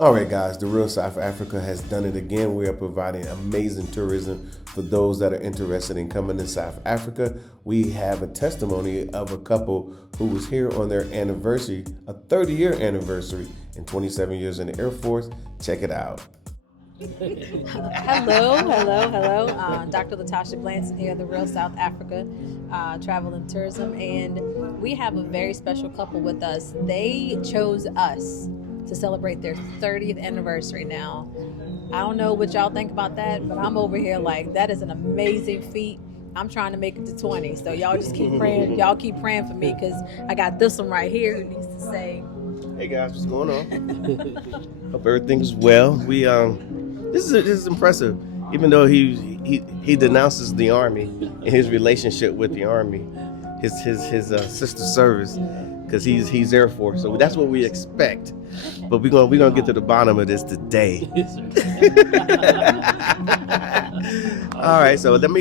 All right, guys, the Real South Africa has done it again. We are providing amazing tourism for those that are interested in coming to South Africa. We have a testimony of a couple who was here on their anniversary, a 30-year anniversary, and 27 years in the Air Force. Check it out. Hello. Dr. Latasha Glanson here, the Real South Africa Travel and Tourism, and we have a very special couple with us. They chose us to celebrate their 30th anniversary now. I don't know what y'all think about that, but I'm over here like, that is an amazing feat. I'm trying to make it to 20, so y'all just keep praying. Y'all keep praying for me, because I got this one right here who needs to say, "Hey guys, what's going on? Hope everything's well." We this is impressive. Even though he denounces the Army and his relationship with the Army, his sister service, because he's Air Force, so that's what we expect. But we're gonna get to the bottom of this today. All right, so let them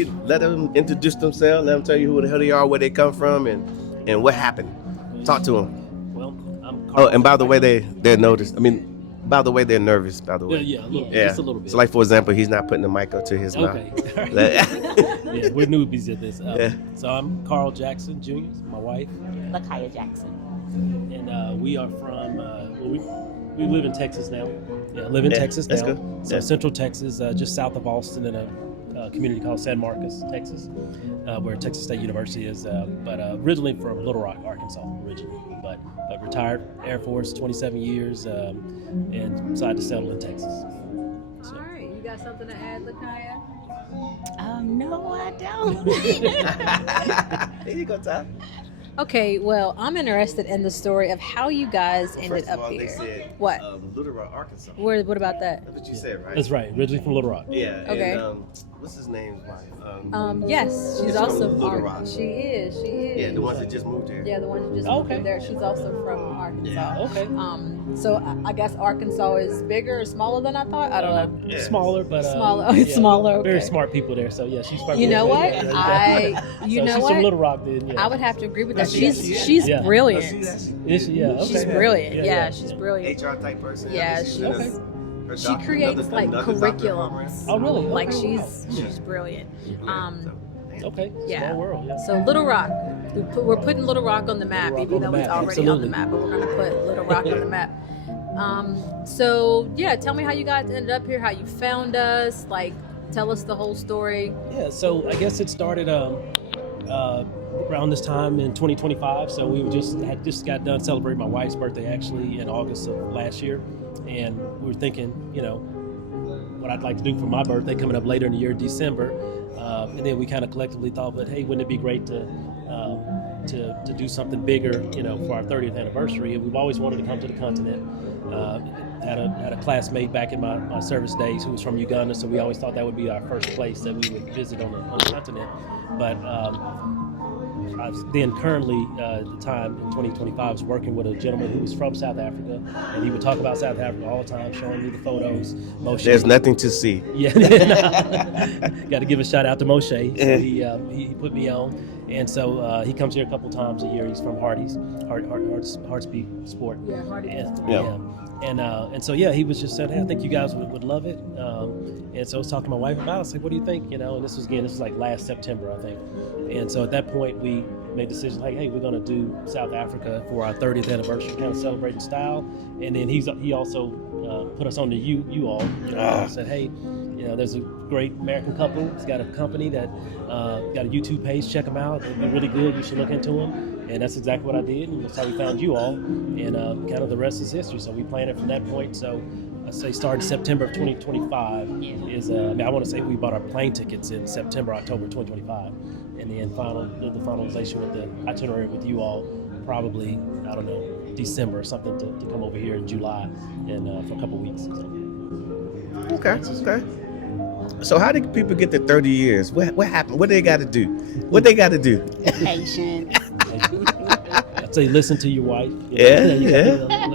introduce themselves. Let them tell you who the hell they are, where they come from, and what happened. Talk to them. Well, I'm Carl. Oh, and by the way, they're noticed. By the way, they're nervous. By the way, Yeah, just a little bit. So, like for example, he's not putting the mic up to his mouth. Okay. Yeah, we're newbies at this. So I'm Carl Jackson Jr., my wife, Lakaya Jackson. and we are from. We live in Texas now. Yeah, live in Texas now. That's good. So Yeah. Central Texas, just south of Austin, in a community called San Marcos, Texas, where Texas State University is. But originally from Little Rock, Arkansas, originally. But retired Air Force, 27 years, and decided to settle in Texas. all right, you got something to add, Lakaya? No, I don't. There you go, Ty. Okay, well, I'm interested in the story of how you guys ended First of up all, here. they said, What? Little Rock, Arkansas. What about that? That's what you said, right? That's right, originally from Little Rock. Yeah. Okay. And, what's his name's wife? Yes, she's She's from also Little Rock. She is. Yeah, the ones that just moved here. Yeah, the one who just Oh, moved okay. there. She's also from Arkansas. Yeah. Okay. So I guess Arkansas is bigger or smaller than I thought. I don't know. Yeah. Smaller, but Smaller. Oh, it's smaller. Okay. Very smart people there. So yeah, she's probably. You know what? Yeah. You So know she's what? from Little Rock, then. Yeah. I would have to agree with that. Yeah. She's Yeah. brilliant. Is she? Yeah. Okay. She's brilliant. Yeah, Yeah, yeah. she's brilliant. HR type person. Yeah, She's she's. Okay. She creates like curriculums. Oh, really? Okay. Like she's brilliant. Okay. Yeah. Small world. Yeah. So Little Rock, we're putting Little Rock on the map, Rock even on the though it's map, already on the absolutely. map. But we're gonna put Little Rock on the map. So yeah, tell me how you guys ended up here, how you found us. Like, tell us the whole story. Yeah. So I guess it started around this time in 2025. So we had just got done celebrating my wife's birthday actually in August of last year, and we were thinking, what I'd like to do for my birthday coming up later in the year, December. And then we kind of collectively thought, but hey, wouldn't it be great to do something bigger, for our 30th anniversary? And we've always wanted to come to the continent. Had a classmate back in my service days who was from Uganda, so we always thought that would be our first place that we would visit on the continent. But I was then currently at the time in 2025 I was working with a gentleman who was from South Africa, and he would talk about South Africa all the time, showing me the photos. Moshe. There's nothing to see. Yeah, got to give a shout out to Moshe. So he put me on, and so he comes here a couple times a year. He's from Hartsby Sport. Yeah, Hardy. And so he was just saying, hey, I think you guys would love it. And so I was talking to my wife about it. I was like, what do you think? And this was like last September, I think. And so at that point we made decisions like, hey, we're going to do South Africa for our 30th anniversary, kind of celebrating style. And then he also put us on to you all. Said, hey, there's a great American couple. He's got a company that got a YouTube page. Check them out. They'd be really good. You should look into them. And that's exactly what I did. And that's how we found you all. And kind of the rest is history. So we planned it from that point. So I say starting September of 2025 is, I want to say we bought our plane tickets in September, October 2025. And then did the finalization with the itinerary with you all probably, I don't know, December or something to come over here in July and for a couple weeks. Okay. So how did people get to 30 years? What happened? What they got to do? Patience. I'd say listen to your wife. Yeah.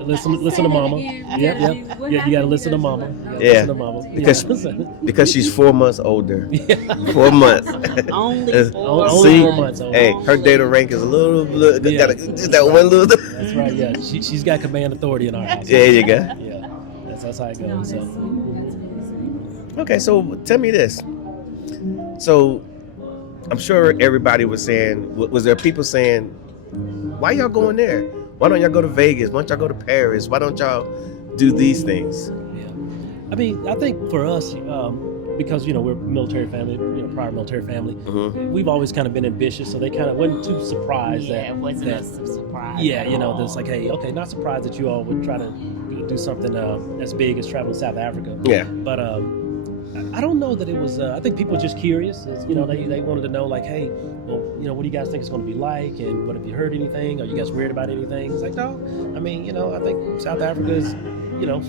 Listen to mama. Yeah, you gotta listen to mama. Yeah. Listen to mama. Because she's 4 months older. 4 months. Only 4 Only 4 months. months old. Hey, her data rank is a little. Yeah. Got that one little. That's right. Yeah, she's got command authority in our house. There you go. Yeah, that's how it goes. So. Okay, so tell me this. So I'm sure everybody was saying, was there people saying, why y'all going there? Why don't y'all go to Vegas? Why don't y'all go to Paris? Why don't y'all do these things? Yeah, I mean, I think for us, because we're military family, prior military family, we've always kind of been ambitious, so they kind of wasn't too surprised that it wasn't a surprise. Yeah, there's like, hey, okay, not surprised that you all would try to do something as big as travel to South Africa. Yeah. But I don't know that it was. I think people were just curious. They wanted to know, like, hey, well, what do you guys think it's going to be like? And what, have you heard anything? Are you guys worried about anything? It's like, no. I mean, I think South Africa is,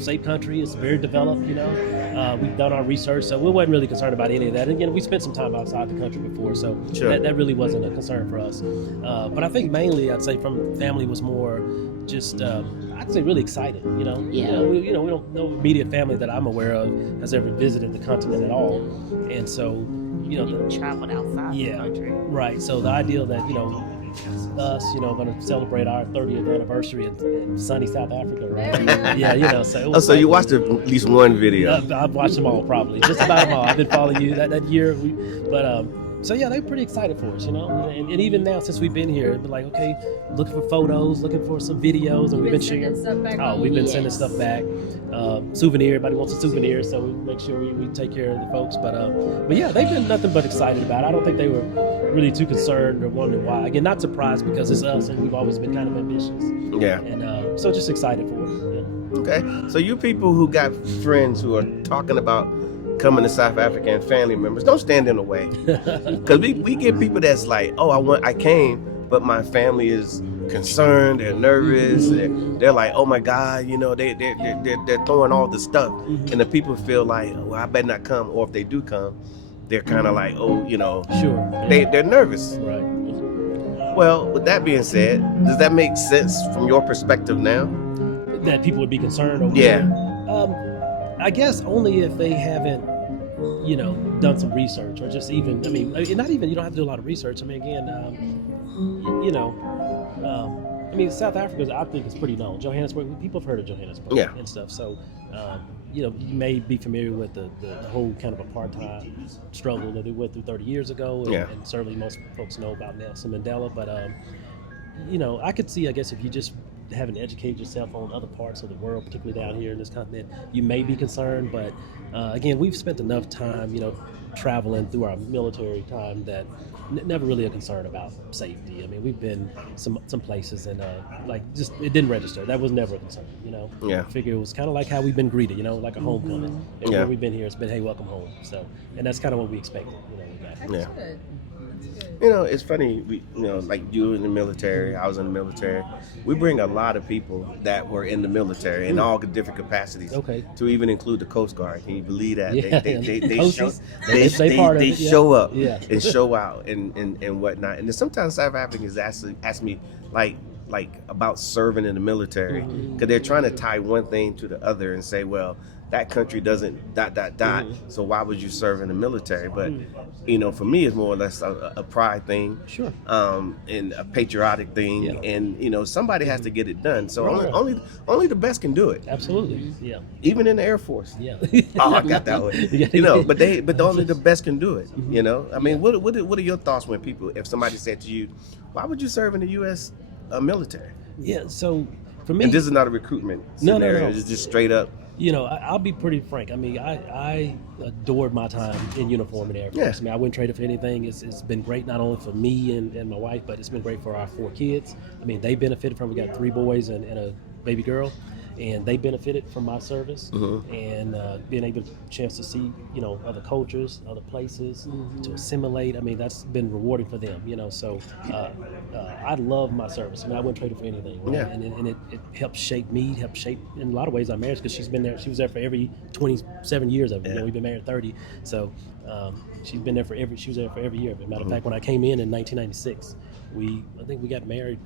safe country. It's very developed. We've done our research, so we wasn't really concerned about any of that. And we spent some time outside the country before, so sure. that really wasn't a concern for us. But I think mainly, I'd say from family was more just. I'd say really excited. We don't no immediate family that I'm aware of has ever visited the continent at all, and so traveled outside the country. Right. So the idea that us, going to celebrate our 30th anniversary in sunny South Africa, right? Yeah, so. So you watched at least one video. I've watched them all, probably just about them all. I've been following you that year, So yeah, they're pretty excited for us, and even now since we've been here, it's like, okay, looking for photos, looking for some videos, and we've been sharing. We've been sending stuff back. Souvenir, everybody wants a souvenir, so we make sure we take care of the folks. But yeah, they've been nothing but excited about it. I don't think they were really too concerned or wondering why. Again, not surprised because it's us, and we've always been kind of ambitious. Yeah. And so just excited for it. Yeah. Okay, so you people who got friends who are talking about coming to South Africa and family members, don't stand in the way, because we get people that's like, oh, I came, but my family is concerned, they're nervous, they're like, oh my God, they're throwing all the stuff, and the people feel like, well, I better not come, or if they do come, they're kind of like, oh, sure, yeah. they're nervous. Right. Well, with that being said, does that make sense from your perspective now? That people would be concerned over? Yeah. I guess only if they haven't, done some research, or just even, not even, you don't have to do a lot of research. I mean, again, South Africa, I think, is pretty known. Johannesburg, people have heard of Johannesburg and stuff. So, you may be familiar with the whole kind of apartheid struggle that they went through 30 years ago. And certainly most folks know about Nelson Mandela. But, I could see, I guess, if you just haven't educated yourself on other parts of the world, particularly down here in this continent, you may be concerned. But again, we've spent enough time, traveling through our military time that never really a concern about safety. I mean, we've been some places and just it didn't register. That was never a concern. Yeah. I figure it was kind of like how we've been greeted. Like a homecoming. Everywhere we've been here, it's been, hey, welcome home. So, and that's kind of what we expected. That's good. It's funny, like you in the military, I was in the military. We bring a lot of people that were in the military in all different capacities. Okay. To even include the Coast Guard. Can you believe that? Yeah. They show up Yeah. and show out and whatnot. And then sometimes South Africans ask me like about serving in the military, because they're trying to tie one thing to the other and say, well, that country doesn't ... So why would you serve in the military? But for me, it's more or less a pride thing, Sure. And a patriotic thing, Yeah. and somebody has to get it done. So Right. only the best can do it. Absolutely. Yeah. Even in the Air Force. Yeah. Oh, I got that one. But only the best can do it. I mean, what are your thoughts when if somebody said to you, why would you serve in the U.S. Military? Yeah. So for me, And this is not a recruitment No. scenario. It's just straight up. I'll be pretty frank. I mean, I adored my time in uniform in Air Force. Yeah. I mean, I wouldn't trade it for anything. It's been great not only for me and my wife, but it's been great for our 4 kids. I mean, they benefited from. We got 3 boys and a baby girl, and they benefited from my service and being able to chance to see other cultures, other places, to assimilate. I mean, that's been rewarding for them. So I love my service. I mean, I wouldn't trade it for anything. Right? Yeah. And it helped shape me, helped shape in a lot of ways our marriage, because she's been there. She was there for every 27 years of it. Yeah. We've been married 30, so she's been there she was there for every year of it. Matter of fact, when I came in 1996, I think we got married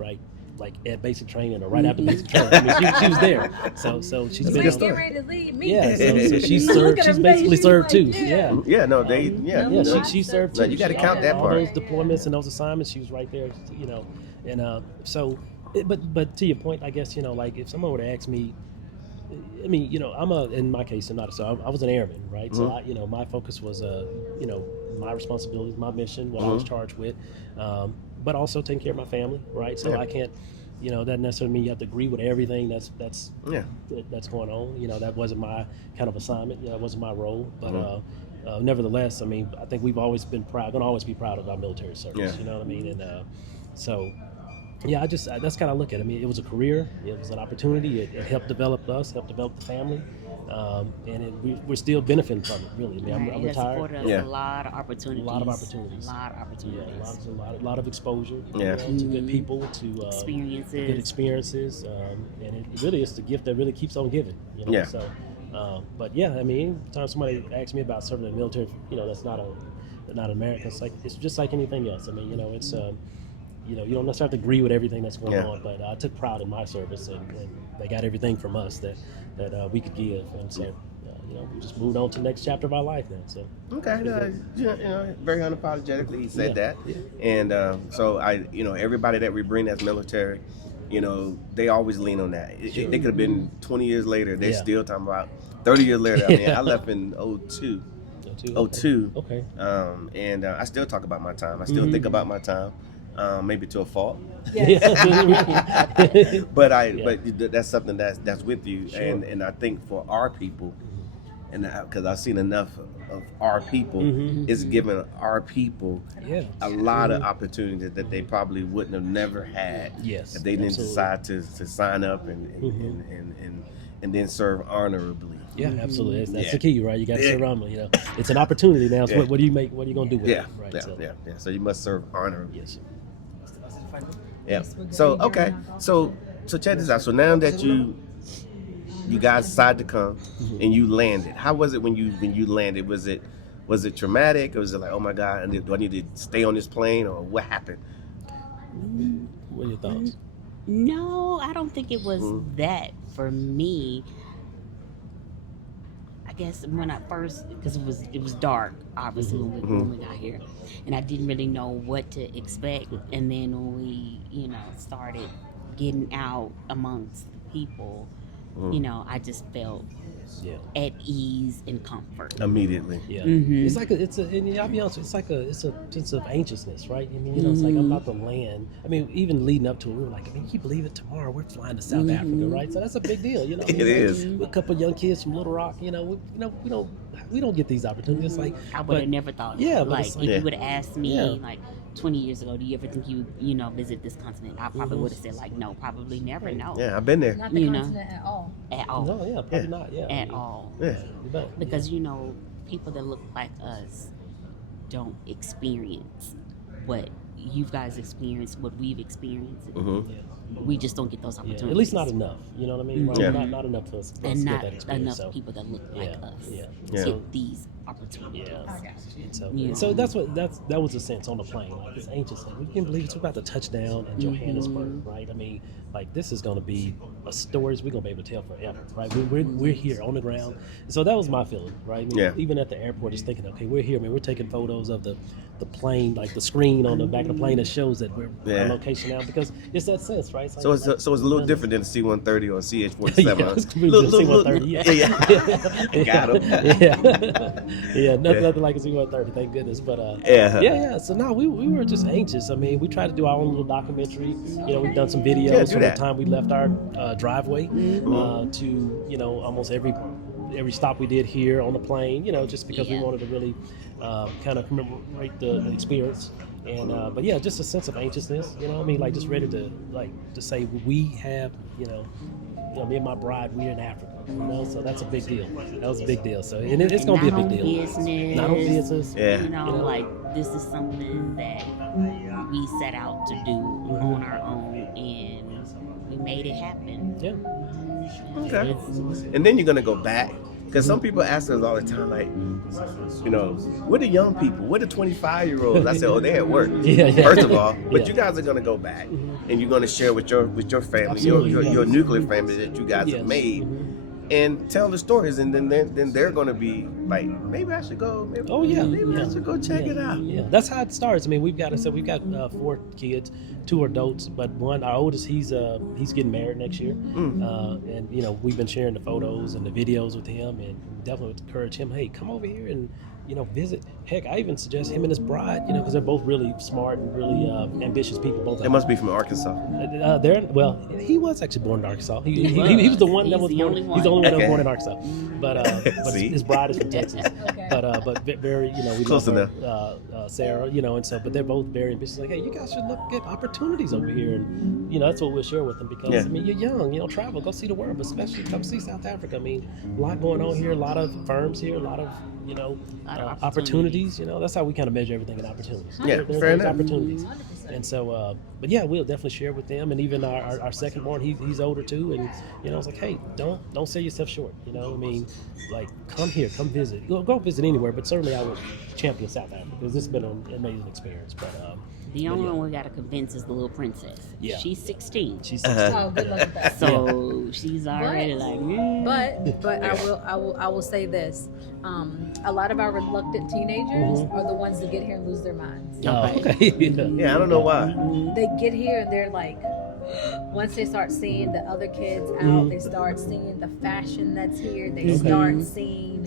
like at basic training or right after basic training. I mean, she was there. So she's been Get ready to leave me. Yeah, so she served. She's basically served too. Yeah. Yeah, no, She served too. No, you got to count that all part. those deployments and those assignments, she was right there. And so, but to your point, I guess like if someone were to ask me, I mean, in my case, I was an airman, right? So my focus was, my responsibilities, my mission, what I was charged with, but also taking care of my family, right? So I can't, that doesn't necessarily mean you have to agree with everything that's going on. That wasn't my kind of assignment. That wasn't my role, but nevertheless, I mean, I think we've always been proud, going to always be proud of our military service. Yeah. You know what I mean? And so. Yeah, that's kind of look at it. I mean, it was a career, it was an opportunity. It helped develop us, helped develop the family, and we're still benefiting from it. Really, I mean, I'm It retired. afforded us a lot of opportunities. A lot of opportunities. Yeah, A lot of exposure. Yeah. To good people, to experiences. good experiences, and it really is the gift that really keeps on giving. Yeah. So, but yeah, I mean, anytime somebody asks me about serving in the military, that's not American. It's just like anything else. I mean, it's. You don't necessarily have to agree with everything that's going on, but I took pride in my service, and they got everything from us that we could give, and so we just moved on to the next chapter of our life now. So okay, very unapologetically he said that, and so everybody that we bring that's military, they always lean on that. It could have been 20 years later, they're still talking about 30 years later. I mean, I left in 02. Okay. And I still talk about my time. I still think about my time. Maybe to a fault, but that's something that's with you, Sure. and I think for our people, and because I've seen enough of our people, it's given our people a lot of opportunities that they probably wouldn't have never had if they didn't decide to sign up and then serve honorably. Yeah, absolutely. That's the key, right? You got to serve honorably. It's an opportunity now. So what do you make? What are you going to do with it? Right? So you must serve honorably. Yes. Yeah. So okay. So check this out. So now that you guys decided to come and you landed, how was it when you landed? Was it traumatic, or was it like, oh my God, do I need to stay on this plane, or what happened? What are your thoughts? No, I don't think it was that for me. I guess when I first, because it was dark, obviously when we got here, and I didn't really know what to expect. And then when we, started getting out amongst people, I just felt at ease and comfort Immediately. Yeah. It's like and I'll be honest, it's a sense of anxiousness, right? I mean, it's like I'm about to land. I mean, even leading up to it, we were like, I mean, can you believe it? Tomorrow we're flying to South Africa, right? So that's a big deal, It is. We're a couple of young kids from Little Rock, we don't get these opportunities. Like I would have never thought. Yeah, but like it's if you would have asked me like 20 years ago, do you ever think you visit this continent? I probably would have said like no, probably never. No. Yeah, I've been there. Not the continent at all. At all. No, yeah, probably not. Yeah, At all. Yeah. Because people that look like us don't experience what you guys experience, what we've experienced. We just don't get those opportunities. Yeah, at least not enough. You know what I mean? Right? Yeah. Not enough for us to And get not that experience. enough people that look like us Yeah. get these opportunities. So that's that was a sense on the plane. Like it's anxious. Like, we can't believe it's about to touch down in Johannesburg, right? I mean, like this is going to be a stories we're going to be able to tell forever, right? We're here on the ground. So that was my feeling, right? I mean, even at the airport, just thinking, okay, we're here, man. We're taking photos of the plane, like the screen on the back of the plane that shows that we're on location now, because it's that sense, right? So it's a little different than a C-130 or a CH-47. Yeah, it's C-130. Yeah. Got him. Yeah, nothing like a C-130, thank goodness. But So no, we were just anxious. I mean, we tried to do our own little documentary. We've done some videos from the time we left our driveway to almost every stop we did here on the plane. Just because we wanted to really kind of commemorate the experience. And but yeah, just a sense of anxiousness. I mean, like just ready to say we have me and my bride, we're in Africa. So that's a big deal. That was a big deal. So and it's gonna be a big deal. Not on business. Yeah. Like this is something that we set out to do on our own, and we made it happen. Yeah. Okay. And then you're gonna go back. Because some people ask us all the time, like, where the young people, where the 25-year-olds? I said, they're at work. First of all, but you guys are going to go back and you're going to share with your family, your nuclear family that you guys have made. and tell the stories, and then they're going to be like, maybe I should go. Maybe, Oh yeah, maybe yeah. I should go check it out. Yeah, that's how it starts. I mean, we've got 4 kids, 2 adults, but our oldest, he's getting married next year, and you know, we've been sharing the photos and the videos with him, and definitely would encourage him, hey, come over here and, you know, visit. Heck, I even suggest him and his bride, you know, because they're both really smart and really ambitious people. Both. It must be from Arkansas. He was actually born in Arkansas. He was the one that was born. He's the only one that was born in Arkansas. But his bride is from Texas. Okay. But very, you know, we Close love her, Sarah, you know, and so, but they're both very ambitious. Like, hey, you guys should look at opportunities over here, and you know, that's what we'll share with them because I mean, you're young, you know, travel, go see the world, but especially come see South Africa. I mean, a lot going on here, a lot of firms here, a lot of, you know, opportunities. You know, that's how we kind of measure everything in opportunities. Yeah, fair enough. Opportunities. And so, but yeah, we'll definitely share with them, and even our second born, he's older too, and you know, it's like, hey, don't sell yourself short. You know, I mean, like, come here, come visit. Go visit anywhere, but certainly I would champion South Africa because this has been an amazing experience. But the only one we got to convince is the little princess. Yeah. She's 16. she's Oh, good luck with that. So she's already But I will say this: a lot of our reluctant teenagers are the ones that get here and lose their minds. okay. Yeah, I don't know why. They get here and they're like, once they start seeing the other kids out, they start seeing the fashion that's here. They start seeing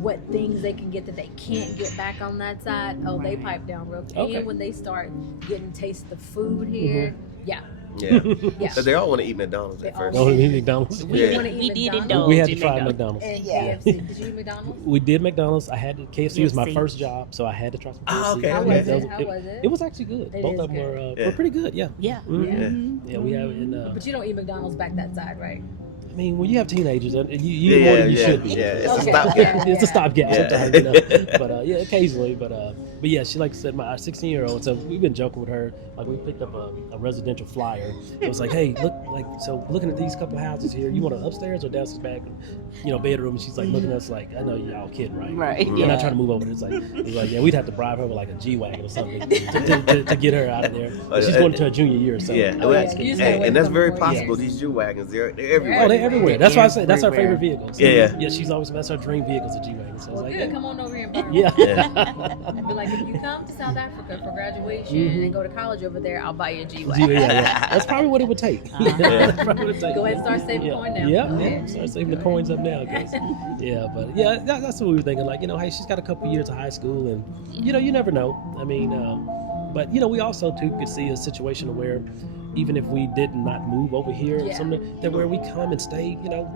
what things they can get that they can't get back on that side. Oh, they pipe down real quick. Okay. And when they start getting taste the food here, yeah. Yeah. Yeah. But they all want to eat McDonald's at They first. all- No, we need McDonald's. We Yeah. want to eat We did McDonald's indulge. We had to in try McDonald's. McDonald's. and KFC. Did you eat McDonald's? We did McDonald's. I had KFC was my KFC. first job, so I had to try some KFC. Ah, okay, How okay. was it? How was it? It was actually good. It Both is of them good. were pretty good. Yeah. Yeah. Mhm. Yeah, we have. And, But you don't eat McDonald's back that side, right? I mean, when you have teenagers, you Yeah, more than you yeah, should be. yeah. It's Okay. a stopgap. It's a stopgap Yeah. sometimes, you know. But yeah, occasionally. But yeah, she, like I said, our 16-year-old. So we've been joking with her. Like, we picked up a residential flyer. It was like, hey, look, like, so looking at these couple of houses here, you want an upstairs or downstairs back, you know, bedroom? And she's like looking at us like, I know y'all kidding, right? Right. We're not trying to move over. It's like, yeah, we'd have to bribe her with like a G-Wagon or something to get her out of there. But she's going to her junior year, so. Yeah, Oh, well, yeah. You just gotta wait and that's for very them more possible. years. These Jew wagons, they're everywhere. Oh, they're everywhere. That's why I say that's our Everywhere. favorite vehicle. So, Yeah. yeah. She's always that's her dream vehicle is a G-Wagon. So I was Well, like, good. yeah. Come on over here and borrow. Yeah. I'd be like, if you come to South Africa for graduation and go to college over there, I'll buy you a G-Wagon. Yeah. That's probably what it would take. That's probably what it would take. Go ahead and start saving Yeah. coin now. Yeah. Start saving the coins up now, guys. Yeah, but yeah, that's what we were thinking. Like, you know, hey, she's got a couple years of high school, and you know, you never know. I mean, but you know, we also too could see a situation where even if we did not move over here, Yeah. something that where we come and stay, you know,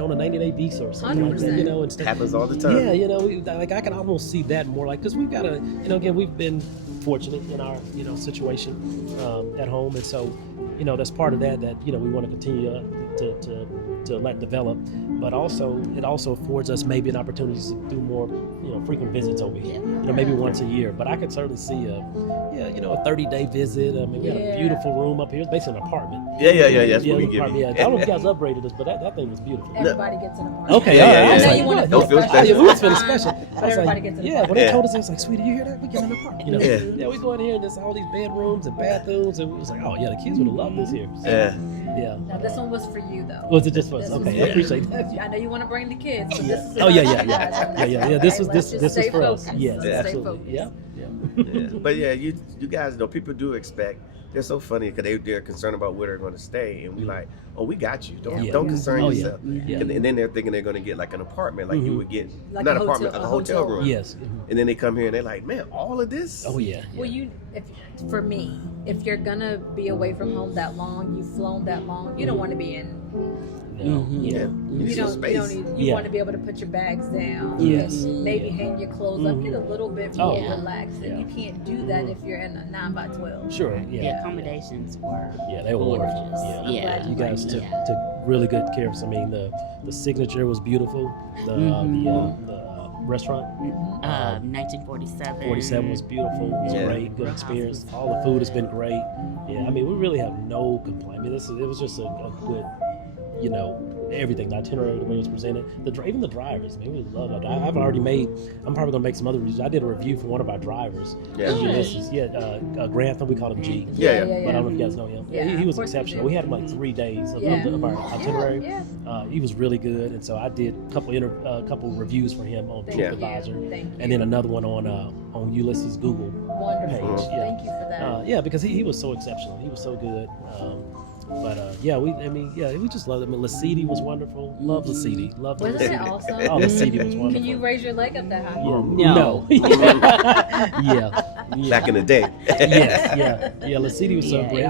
on a 90-day visa or something like that, you know, and stay. Happens all the time. Yeah, you know, like I can almost see that more, like, because we've got a, you know, again, we've been fortunate in our, you know, situation at home, and so, you know, that's part of that you know we want to continue to let develop, but also it also affords us maybe an opportunity to do more, you know, frequent visits over here, you know, maybe once a year. But I could certainly see a 30-day visit. I mean, we got a beautiful room up here. It's basically an apartment. Yeah. That's what we an give apartment, you. yeah. I don't know if you guys upgraded this, but that thing was beautiful. Everybody gets an apartment. Okay, Yeah, all yeah, right. I was yeah. like, You wanna what? feel Don't feel special. special. Yeah, we was feeling special. But I was everybody like, gets an yeah, when apartment. they Yeah. told us, I was like, sweetie, you hear that? We get an apartment. You know? Yeah. We go in here and there's all these bedrooms and bathrooms, and we was like, oh yeah, the kids would have loved this here. So, Yeah. yeah. Now, this one was for you, though. Was it just for us? This was Okay, for I you. appreciate that. I know you want to bring the kids, but this is Oh yeah, about yeah, you guys on yeah, this yeah, one, yeah. This okay? was Let's this just was stay for us. focused. Yes, Let's stay absolutely. focused. Yeah. Yeah. But yeah, you guys know people do expect. They're so funny because they're concerned about where they're going to stay, and we like, oh, we got you. Don't Yeah. don't concern Oh, yeah. yourself. Yeah. And then they're thinking they're going to get like an apartment, like you would get Like not a apartment, hotel- a a hotel hotel room. Yes. And then they come here and they're like, man, all of this. Oh yeah. Well, for me, if you're gonna be away from home that long, you've flown that long, you don't want to be in. No. Yeah. Yeah. You need some space. You Yeah. want to be able to put your bags down. Yes. Maybe hang your clothes up, get a little bit more Oh, yeah. relaxed. Yeah. And you can't do that if you're in a 9x12. Sure. The Yeah. accommodations were Yeah, they were wonderful. gorgeous. Yeah. Yeah. You guys took Yeah. really good care of us. I mean, the signature was beautiful. The restaurant, 1947. 47 was beautiful. It was Yeah. great, good Real experience. houses. All the food has been great. Yeah, I mean, we really have no complaint. I mean, it was just a good, you know, everything, the itinerary, the way it was presented, even the drivers. I mean, we love it. I'm probably gonna make some other reviews. I did a review for one of our drivers. Yeah. Ulysses, Grantham, we call him G. Yeah. But I don't know if you guys know him. Yeah, he was of course we exceptional. do. We had him like 3 days of our itinerary. He was really good, and so I did a couple reviews for him on Thank you. TripAdvisor, Thank you. and then another one on Ulysses Google Wonderful. page. Yeah. Thank you for that. Yeah, because he was so exceptional. He was so good. We just loved it. I mean, Lasidi was wonderful. Love Lasidi. Love Wasn't Lasidi. it awesome? Oh, Lasidi was wonderful. Can you raise your leg up that high? Yeah, No. yeah. Back in the day. Yeah. Lasidi was so great.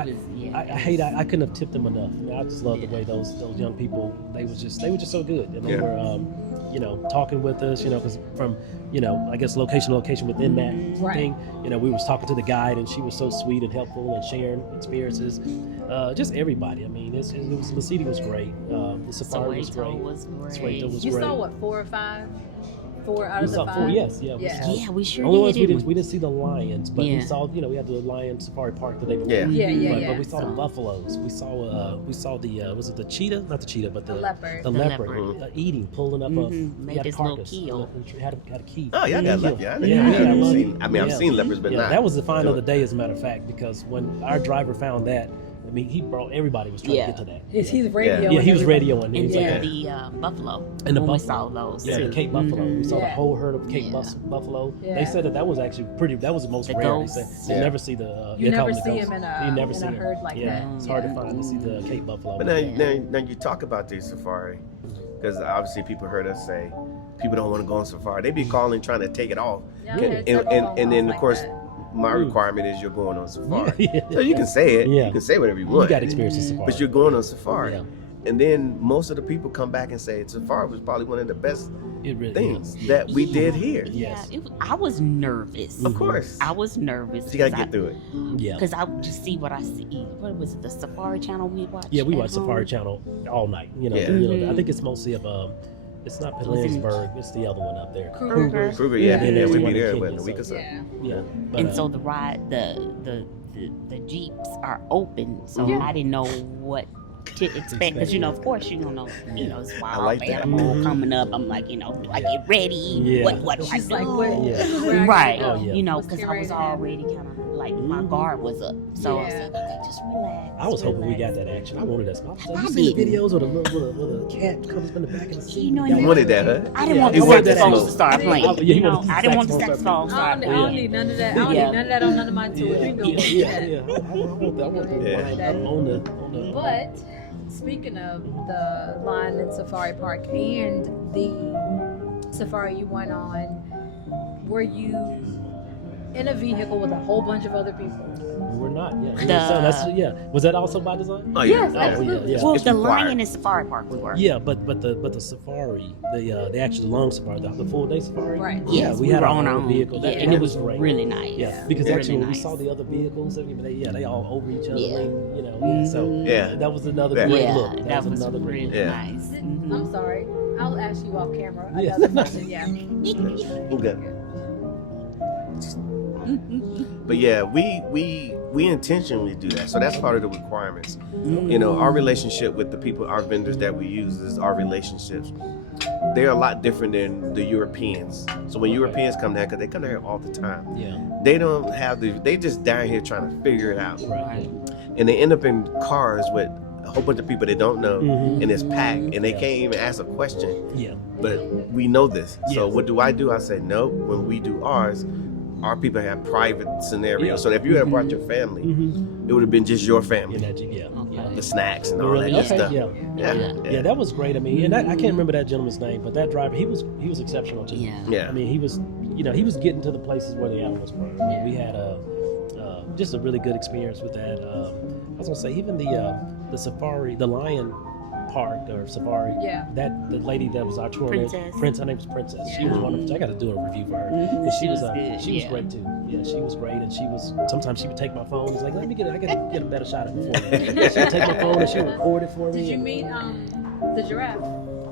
I couldn't have tipped them enough. I mean, I just love the way those young people. They were just so good, and they were talking with us. Because from I guess location to location within that thing. We was talking to the guide, and she was so sweet and helpful and sharing experiences. Just everybody. I mean, Lasidi was great. The safari was great. Soweto was You great. saw what, 4 or 5? 4 out We of the saw 5? 4, yes, yeah. Yeah, we sure Only ones did. we didn't see the lions, but we saw, we had the lion safari park the day before. Yeah. But we saw the buffaloes. We saw the was it the cheetah? Not the cheetah, but the leopard. The leopard eating, pulling up Made this little keel. Had a key. Oh, y'all got lucky. I've seen leopards, but not. That was the find of the day, as a matter of fact, because when our driver found that, I mean, everybody was trying to get to that. He's radioing. Yeah, he was everybody. radioing. And He was then like, the buffalo. And the when we buffalo. saw those. Yeah, too. the Cape buffalo. We saw the Yeah. whole herd of Cape buffalo. Yeah. They said that was actually that was the most The rare. ghosts. They said you never see the. You they call never them the see ghosts. him You never in see a him. herd like that. It's hard to find to see the Cape buffalo. But now you talk about the safari, because obviously people heard us say people don't want to go on safari. They be calling trying to take it off, Yeah, and then of course my requirement is you're going on safari. So you can say it. Yeah. You can say whatever you want. You got experience in safari. But you're going on safari. Yeah. And then most of the people come back and say safari was probably one of the best It really things is. that we did here. Yes. I was nervous. Of course. I was nervous. You got to get through it. Yeah. Because I would just see what I see. What was it? The Safari Channel we watched? Yeah, we at watch home? Safari Channel all night. I think it's mostly of it's not Pittsburgh, it's the other one up there. Kruger. Kruger, Yeah, we'll one be in there Kenya, in a week or so. Yeah. Yeah. But, And so the ride, the Jeeps are open, so I didn't know what to expect. Because of course you don't know, it's wild like that. animal coming up. I'm like, do I get ready? Yeah. What do I She's do? like, where I Right. gotta go? Because I was already kind of like my guard was up, so I was like, okay, just relax. I was hoping we got that action. I wanted that spot. You see the videos with a cat comes in the back of the seat. You wanted that, huh? I didn't want the You wanted that saxophone to smoke. start playing. I didn't want the saxophone to I start don't, I don't playing. need none of that. I don't need none of that on none of my tours. You know Yeah. I want the line up on the. But speaking of the Lion and Safari Park and the safari you went on, were you in a vehicle with a whole bunch of other people? We're not. Yeah. Was that also by design? Oh yeah. Yes, absolutely. Yeah. Well, It's the required. Lion and Safari Park we were. Yeah, but the safari, the actual long safari, the full day safari. Right. Yeah, Yes, we had were our on own our vehicle, Yeah, and and it it was was great. really nice. Yeah, because Really actually when we nice. saw the other vehicles, they all over each other. Yeah. So Yeah. that was another Yeah. great Yeah, look. that was another great really look. Yeah. nice. Mhm. I'm sorry. I'll ask you off camera. Yeah. Another question. Yeah. Okay. But yeah, we intentionally do that. So that's part of the requirements. Our relationship with the people, our vendors that we use is our relationships. They're a lot different than the Europeans. So when Europeans come down, because they come down here all the time, Yeah. they don't have they just down here trying to figure it out. Right. And they end up in cars with a whole bunch of people they don't know, Mhm. and it's packed, and they Yeah. can't even ask a question. Yeah. But we know this. So Yes. what do? I say, no, when we do ours, our people have private scenarios. Yeah. So if you had brought your family, Mm-hmm. it would have been just your family. Yeah. The snacks and all Really? that good stuff. Yeah. Yeah, that was great. I mean, and I can't remember that gentleman's name, but that driver, he was exceptional too. Yeah. Yeah. I mean, he was getting to the places where the animals were. I mean, we had just a really good experience with that. I was gonna say even the safari, the lion park or safari. Yeah. That the lady that was our tour Princess. her name was Princess. She Yeah. was wonderful. I got to do a review for her. Mhm. 'Cause She was good, She was yeah. great too. Yeah, she was great, and sometimes she would take my phone. It's like, I gotta get a better shot of it for you. She would take my phone and she would record it for me. Did you and- meet the giraffe?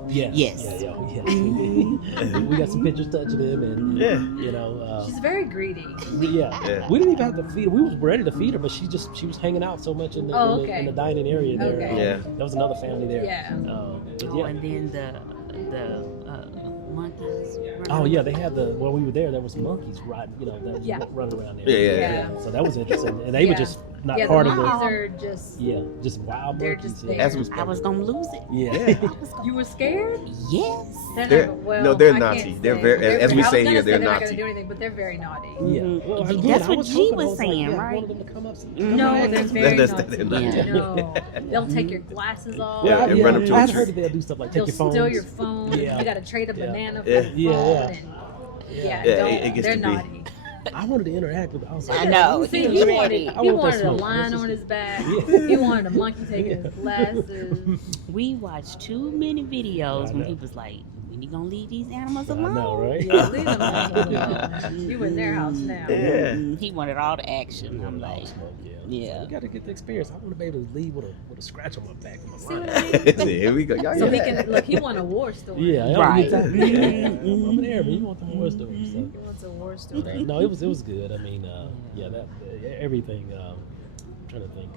Yes. Yes. Yeah. We got some pictures touching him, and you know, She's very greedy. yeah. We didn't even have to feed her. We were ready to feed her, but she was hanging out so much in the, in the dining area there. Okay. Yeah. There was another family there. Yeah. But And then the monkeys. Oh yeah, they had while we were there was monkeys riding, that was running around there. Yeah. So that was interesting, and they were just not the part of monkeys the. are just. Just wild They're monkeys. just yeah. there. That's I was gonna lose it. Yeah. You were scared? Yes. They're I naughty. can't They're say. very, as we I was say gonna here, they're they're not naughty. gonna do anything, but they're very naughty. Yeah. Well, That's again, I what was G hoping, was I was like, saying, yeah, I right? wanted them to come up. No, they're very They're naughty. naughty. No, they'll take your glasses off. Yeah, and run up to I a had tree. heard that they'll do stuff like take They'll your phone. steal your phone. Yeah. You gotta trade a banana for Yeah. a phone. Yeah. And, Yeah, don't- it gets they're to be. naughty. I wanted to interact with. I was like, I know. See, He he was wanted, ready. he I want that wanted a smoke. lion Let's on just- his back. Yeah. He wanted a monkey taking his glasses. We watched too many videos I when know. he was like, "When you gonna leave these animals I alone?" know, right? Yeah, leave them alone. You in their house now. Yeah. He wanted all the action. I'm All like, smoke, yeah. You got to get the experience. I want to be able to leave with a scratch on my back. And See my what line. I mean? Here we go. Y'all So hear he that? can look. He want a war story. Yeah, Right. I'm Mhm. an airman. You want the war story. So. He wants a war story. No, it was good. I mean, everything. I'm trying to think.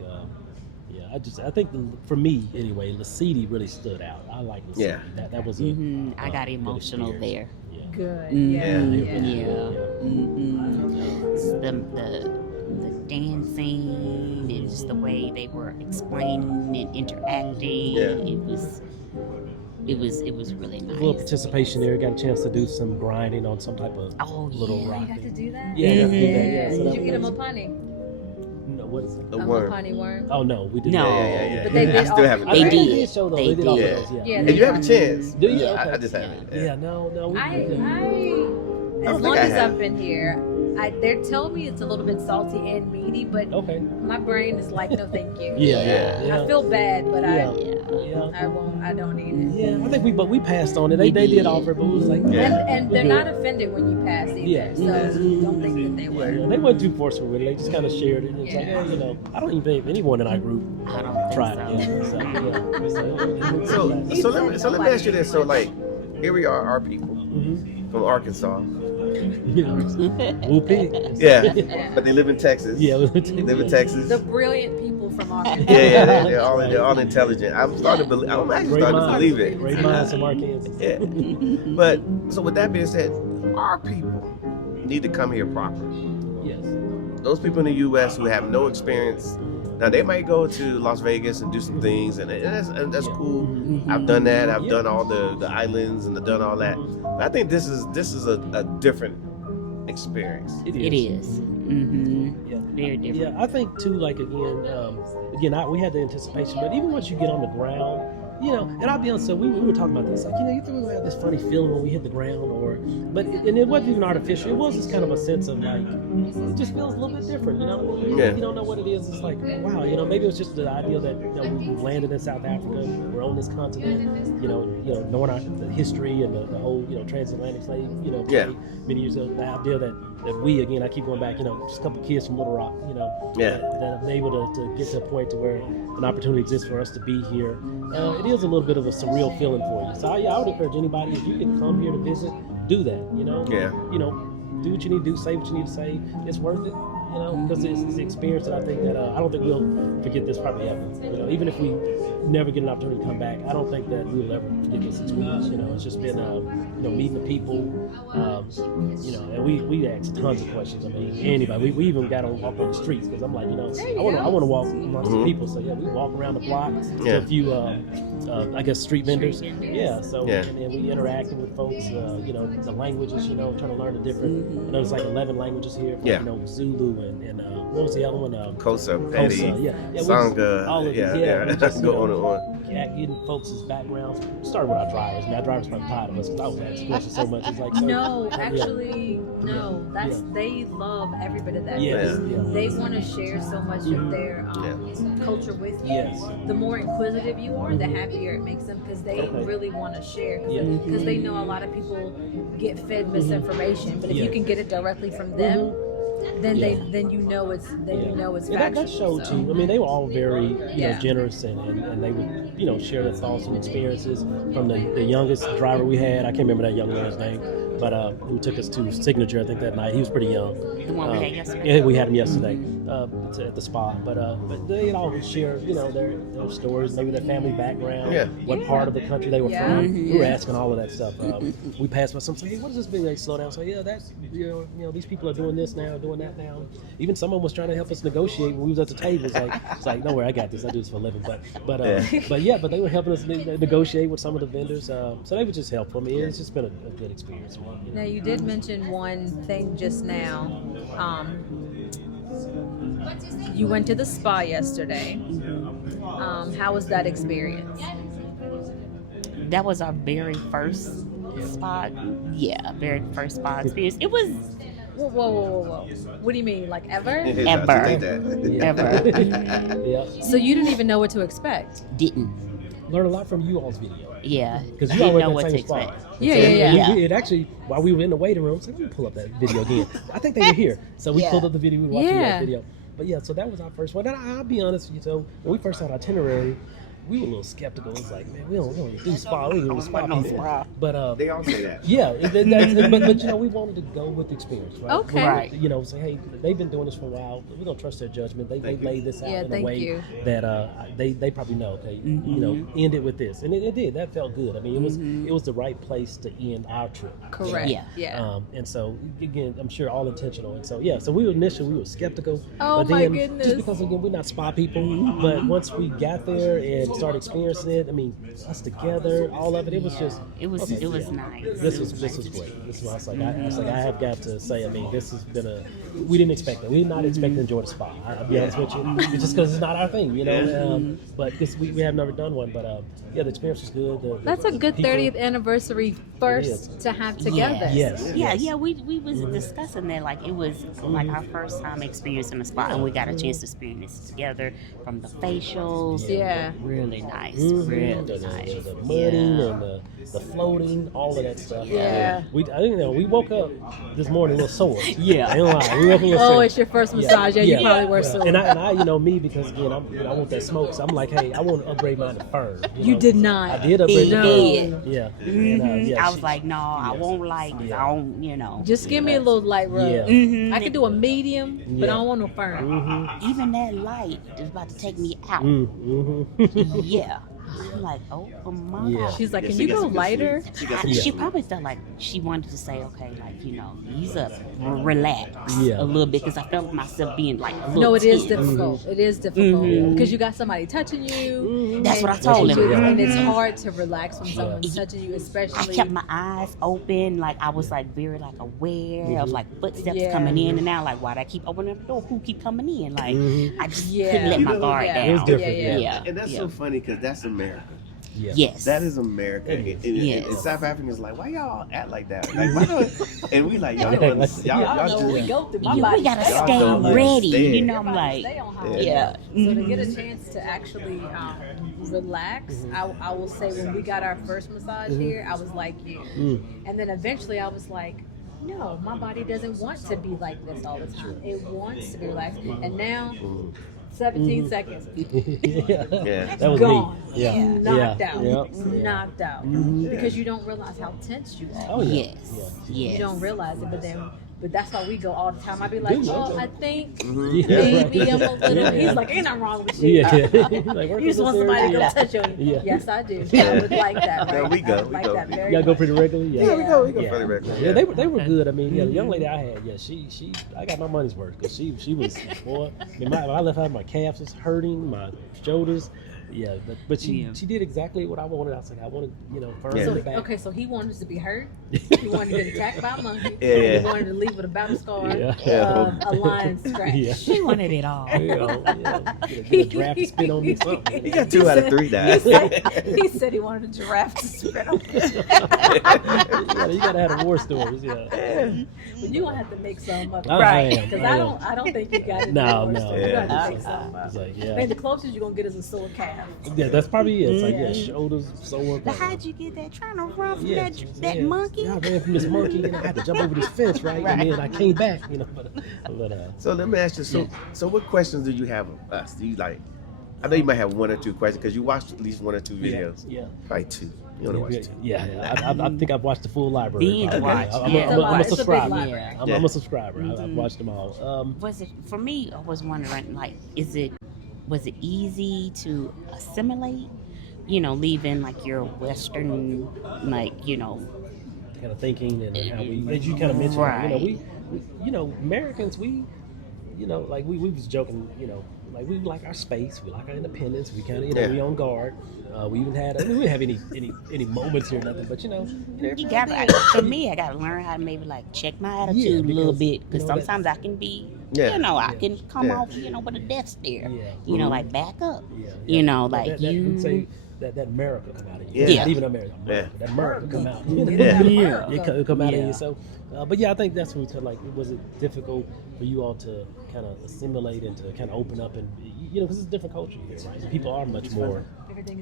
I think for me anyway, Lasiti really stood out. I like Lasiti. Yeah. That was a. I got good emotional experience. there. Yeah. Good. Mhm. Yeah. The dancing and just the way they were explaining and interacting. Yeah. It was really A nice. little participation there. Got a chance to do some grinding on some type of little yeah. rock. You got to do that? Yeah, Mhm. got to do that. Yeah. So Did that you was eat a nice. mapani? No, what is it? A A worm. mapani worm? Oh no, we didn't. No. Yeah. But they did I still all- haven't. They done it. did. They show those. They They did all did. those. Yeah. Yeah, And you have a chance. Do you? I Okay. just haven't. Yeah. No. We, I don't as think long I as have. I've been here, they tell me it's a little bit salty and meaty, but Okay. my brain is like, no, thank you. Yeah. I feel bad, but Yeah. Yeah. I won't. I don't eat it. Yeah, I think we passed on it. We They did did. offer, but we was like, Yeah. And we're they're good. not offended when you pass either. Yeah. So don't think that they were. Yeah, they weren't too forceful with it. They just kind of shared it. It's like, Yeah. hey, I don't even think anyone in our group I don't think tried so. it. Yeah. So let me ask you this. So like, here we are, our people from Arkansas. Whoopee. Yeah, but they live in Texas. Yeah. They live in Texas. The brilliant people from Arkansas. Yeah, they're all intelligent. I'm starting to believe. I'm actually Great starting to minds. believe it. Great minds from Arkansas. Yeah. But so with that being said, our people need to come here proper. Yes. Those people in the U.S. who have no experience, now they might go to Las Vegas and do some things, and that's cool. I've done that. I've done all the islands and I've done all that. But I think this is a different experience. It is. Mm-hmm. Yeah. Very different. Yeah, I think too. Like again, we had the anticipation, but even once you get on the ground, and I'll be honest. So we were talking about this. Like, you think we would have this funny feeling when we hit the ground, and it wasn't even artificial. It was just kind of a sense of like, it just feels a little bit different. Yeah. You don't know what it is. It's like, wow. Maybe it was just the idea that we landed in South Africa. We're on this continent. Knowing the history and the whole transatlantic slave. Trade many years ago. The idea that we, again, I keep going back. Just a couple kids from Little Rock. That have been able to get to a point to where an opportunity exists for us to be here. It is a little bit of a surreal feeling for you. So I would encourage anybody, if you can come here to visit, do that. Do what you need to do, say what you need to say. It's worth it. Because it's the experience that I think that I don't think we'll forget this probably ever. Even if we never get an opportunity to come back, I don't think that we'll ever forget this experience. It's just been meeting the people. And we asked tons of questions. I mean, anybody. We even got to walk on the streets because I'm like, I want to walk amongst the people. So yeah, we walk around the block to a few, I guess, street vendors. Yeah. So and we interacted with folks. The languages. Trying to learn the different. There's like 11 languages here. Yeah. Zulu and what was the other one? Kosa, Petty, Sangha. all of Yeah. it. Just go on and on. Getting folks' backgrounds. Started with our drivers. Our drivers probably tired of us because I was asking questions so much. It's like No, actually, no. They love every bit of that. They want to share so much of their culture with you. Yes. The more inquisitive you are, the happier it makes them because they really want to share. Because they know a lot of people get fed misinformation, but if you can get it directly from them, then Yeah. then you know it's And that factual. showed so. too. I mean, they were all very, Yeah. generous and they would, share their thoughts and experiences. From the youngest driver we had, I can't remember that young man's name, but who took us to Signature, I think that night. He was pretty young. The one we had yesterday. Yeah, we had him yesterday at the spa. But they all would share, their stories, maybe their family background, Yeah. what part of the country they were Yeah. from. We were asking all of that stuff. We passed by some, say, hey, what is this video? They slow down. So yeah, that's these people are doing this now, doing that now. Even someone was trying to help us negotiate when we was at the table. It's like, don't worry, I got this. I do this for a living. But they were helping us negotiate with some of the vendors. So they were just helpful. I mean, it's just been a good experience. Now you did mention one thing just now. You went to the spa yesterday. How was that experience? That was our very first spa. Yeah, very first spa experience. It was Whoa. What do you mean? Like ever? Ever. Yeah. So you didn't even know what to expect? didn't. Learn a lot from you all's video. Yeah, Because you didn't always know at what the to same spot. expect. Yeah. It actually, while we were in the waiting room, I said, let me pull up that video again. I think they were here. So we pulled up the video, we were watching that video. But yeah, so that was our first one. And I'll be honest with you, so when we first had our itinerary, we were a little skeptical. It was like, man, we don't do spa. We don't do spa people. But They all say that. yeah, but we wanted to go with the experience, right? Okay. Right. Say, hey, they've been doing this for a while. We're gonna trust their judgment. They laid this out Yeah, in a thank way you. that they probably know. Okay, end it with this, and it did. That felt good. I mean, it was the right place to end our trip. Correct. Yeah. And so again, I'm sure all intentional. And so so we were skeptical. Oh, but my then, goodness. Just because again we're not spa people, but once we got there and started experiencing it, I mean, us together, all of it, it was just. It was okay, it was yeah. nice. This was great. This was I have got to say. I mean, this has been we didn't expect it. We did not expect to enjoy the spa. I'll be honest with you. It's just because it's not our thing, But we have never done one. But the experience was good. That's a good people- 30th anniversary first to have together. Yes. Yeah, we was discussing that, like it was like our first time experiencing the spa, and we got a chance to experience it together, from the facials. Yeah. Really nice, Mhm. really The nice. mudding and the floating, all of that stuff. Yeah. We woke up this morning a little sore. Yeah. I ain't lying. We woke up a little Oh, sore. it's your first massage. Yeah, you probably were so. And I, me, because again, I want that smoke. So I'm like, hey, I want to upgrade mine to firm. You did not. I did upgrade He to did. firm. Yeah. Mhm. And, yeah, I was like, no, I won't like. Yeah. I don't. Just give me a little light rub. Yeah. Mhm. I could do a medium, but I don't want no firm. Mm-hmm. Even that light is about to take me out. Mm-hmm. Yeah. I'm like, oh my Yeah. God. She's like, Yeah, can she you got go some good lighter? sleep. She got some Yeah. good She sleep. probably felt like she wanted to say, okay, like, ease up, relax Yeah. a little bit, because I felt myself being like a little No, it is tense. difficult. It is difficult Mhm. because you got somebody touching you. That's and- what I told and him. you- And it's Mhm. hard to relax when someone's touching you, I especially. kept my eyes open, like I was like very like aware of like footsteps Yeah. coming in and out. Like, why I keep opening the door? Who keep coming in? Like, I just Yeah. couldn't let You my know, guard yeah. down. It was different. Yeah, Yeah. And that's yeah. so funny because that's America. Yeah. Yes. That is America. And Yes. South Africans like, why y'all act like that? Like, why don't? And we like, y'all Yeah, don't. like- Y'all I know just. we go through. My We body gotta stay on stay high. understand. ready. You know, Your I'm body like, stay on high. yeah. So to get a chance to actually relax, I will say when we got our first massage here, I was like you. And then eventually I was like, no, my body doesn't want to be like this all the time. It wants to be relaxed. And now, 17 seconds, Yeah. Yeah. That was gone. me. Yeah. Knocked Yeah. out. Yep. Knocked out. Because you don't realize how tense you are. Oh yeah. Yes. Yeah. You Yes. don't realize it, but that's why we go all the time. I'd be like, Do you? oh, I think Yeah, maybe right. I'm a little. Yeah. He's like, ain't nothing wrong with you. Yeah. Like, You just want somebody to go touch on you. Yeah. Yes, I do. I would like that. There Right? we go, I would we like go. that very You gotta go much. pretty regularly. Yeah, we go. We go Yeah. further back. Yeah, they were good. I mean, the young lady I had, she I got my money's worth because she was boy. I mean, I left out, my calves was hurting, my shoulders. Yeah, but she did exactly what I wanted. I was like, I wanted firm Yeah. in So, the back. okay, so he wanted to be hurt. He wanted to get attacked by a monkey. Yeah. He wanted to leave with a battle scar, Yeah. a lion scratch. Yeah. She wanted it all. Get a giraffe to spit on me. Something. He got 2 out of 3 died. He said he wanted a giraffe to spit on him. You gotta have the war stories. Yeah. But you gonna have to make some up, I am. Because I don't think you got it. No. You got to Yeah. make some up. It's like, I think the closest you're gonna get is a sore calf. Yeah, that's probably it. It's like, yeah, shoulders sore. But how'd you get that? Trying to run from Yeah, that monkey? Yeah, I ran from this monkey and I had to jump over this fence, right? And then I came back, but So let me ask you. So what questions do you have of us? Do you like? I know you might have one or two questions because you watched at least one or two videos. Yeah. Probably two. You only watch two. Yeah. I think I've watched the full library. Binge watch. I'm Yeah. a It's a big subscriber. library. I'm a subscriber. I've watched them all. Was it for me? I was wondering, like, was it easy to assimilate? Leaving like your Western, Kind of thinking and how we, as you kind of mentioned, Right. we Americans, we was joking, like we like our space, we like our independence, we kind of, we on guard. We even had, we didn't have any moments here, or nothing, but you got for me, I got to learn how to maybe like check my attitude a little bit because sometimes I can be, I can come off, with a death stare, like back up, we'd say that America come out of you. Yeah. Not even America. That America come out. Yeah. It come out of you. So, but yeah, I think that's what we like. Was it difficult for you all to kind of assimilate and to kind of open up and because it's a different culture here, right? People are much more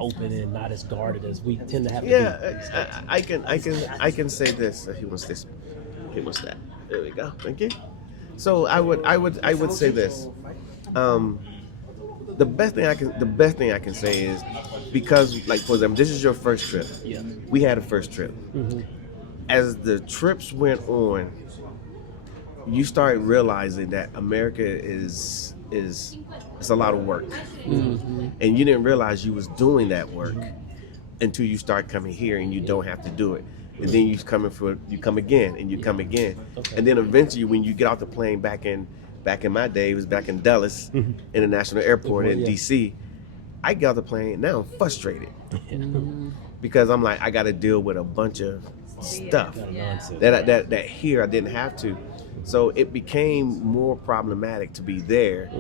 open and not as guarded as we tend to have to be. Yeah, I can say this. He wants this. He wants that. There we go. Thank you. So I would say this. The best thing I can say is because, like, for example, this is your first trip. Yeah. We had a first trip. Mm-hmm. As the trips went on, you start realizing that America is it's a lot of work, and you didn't realize you was doing that work until you start coming here and you don't have to do it. And then you come again and you come again, and then eventually when you get off the plane back in my day, it was back in Dulles International Airport in DC. I get off the plane, now I'm frustrated because I'm like, I got to deal with a bunch of stuff that here I didn't have to. So it became more problematic to be there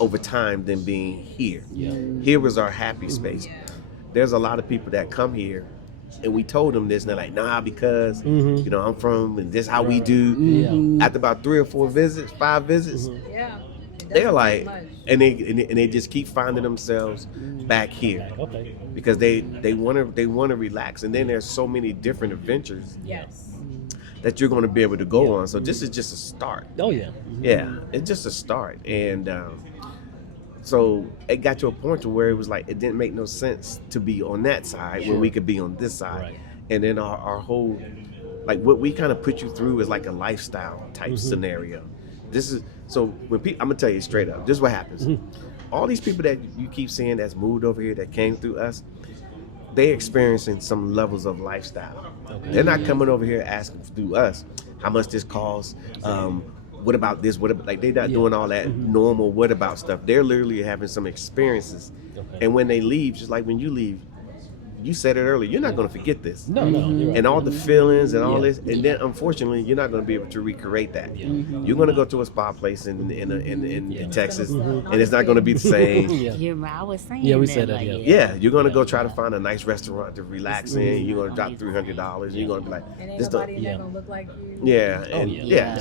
over time than being here. Here was our happy space. There's a lot of people that come here and we told them this and they're like, nah, because I'm from and this is how we do. After about 3 or 4 visits, 5 visits, they're like, and they just keep finding themselves back here because they want to relax. And then there's so many different adventures that you're going to be able to go on. So this is just a start. Oh yeah. Yeah, it's just a start. And so it got to a point to where it was like it didn't make no sense to be on that side when we could be on this side. Right. And then our whole, like, what we kind of put you through is like a lifestyle type scenario. This is so when I'm gonna tell you straight up, this is what happens. All these people that you keep seeing that's moved over here that came through us, they experiencing some levels of lifestyle. They're not coming over here asking through us how much this costs. What about this? What about, like, they're not doing all that normal what about stuff. They're literally having some experiences. And when they leave, just like when you leave, you said it earlier, you're not going to forget this. No, you're right. And all the feelings and all this, and then unfortunately, you're not going to be able to recreate that. You're going to go to a spa place in Texas, and it's not going to be the same. I was saying. Yeah, we that, said that. like, Yeah, you're going to go try to find a nice restaurant to relax in. You're going to drop $300. You're going to be like, And ain't this nobody don't. in there gonna look like you. Yeah,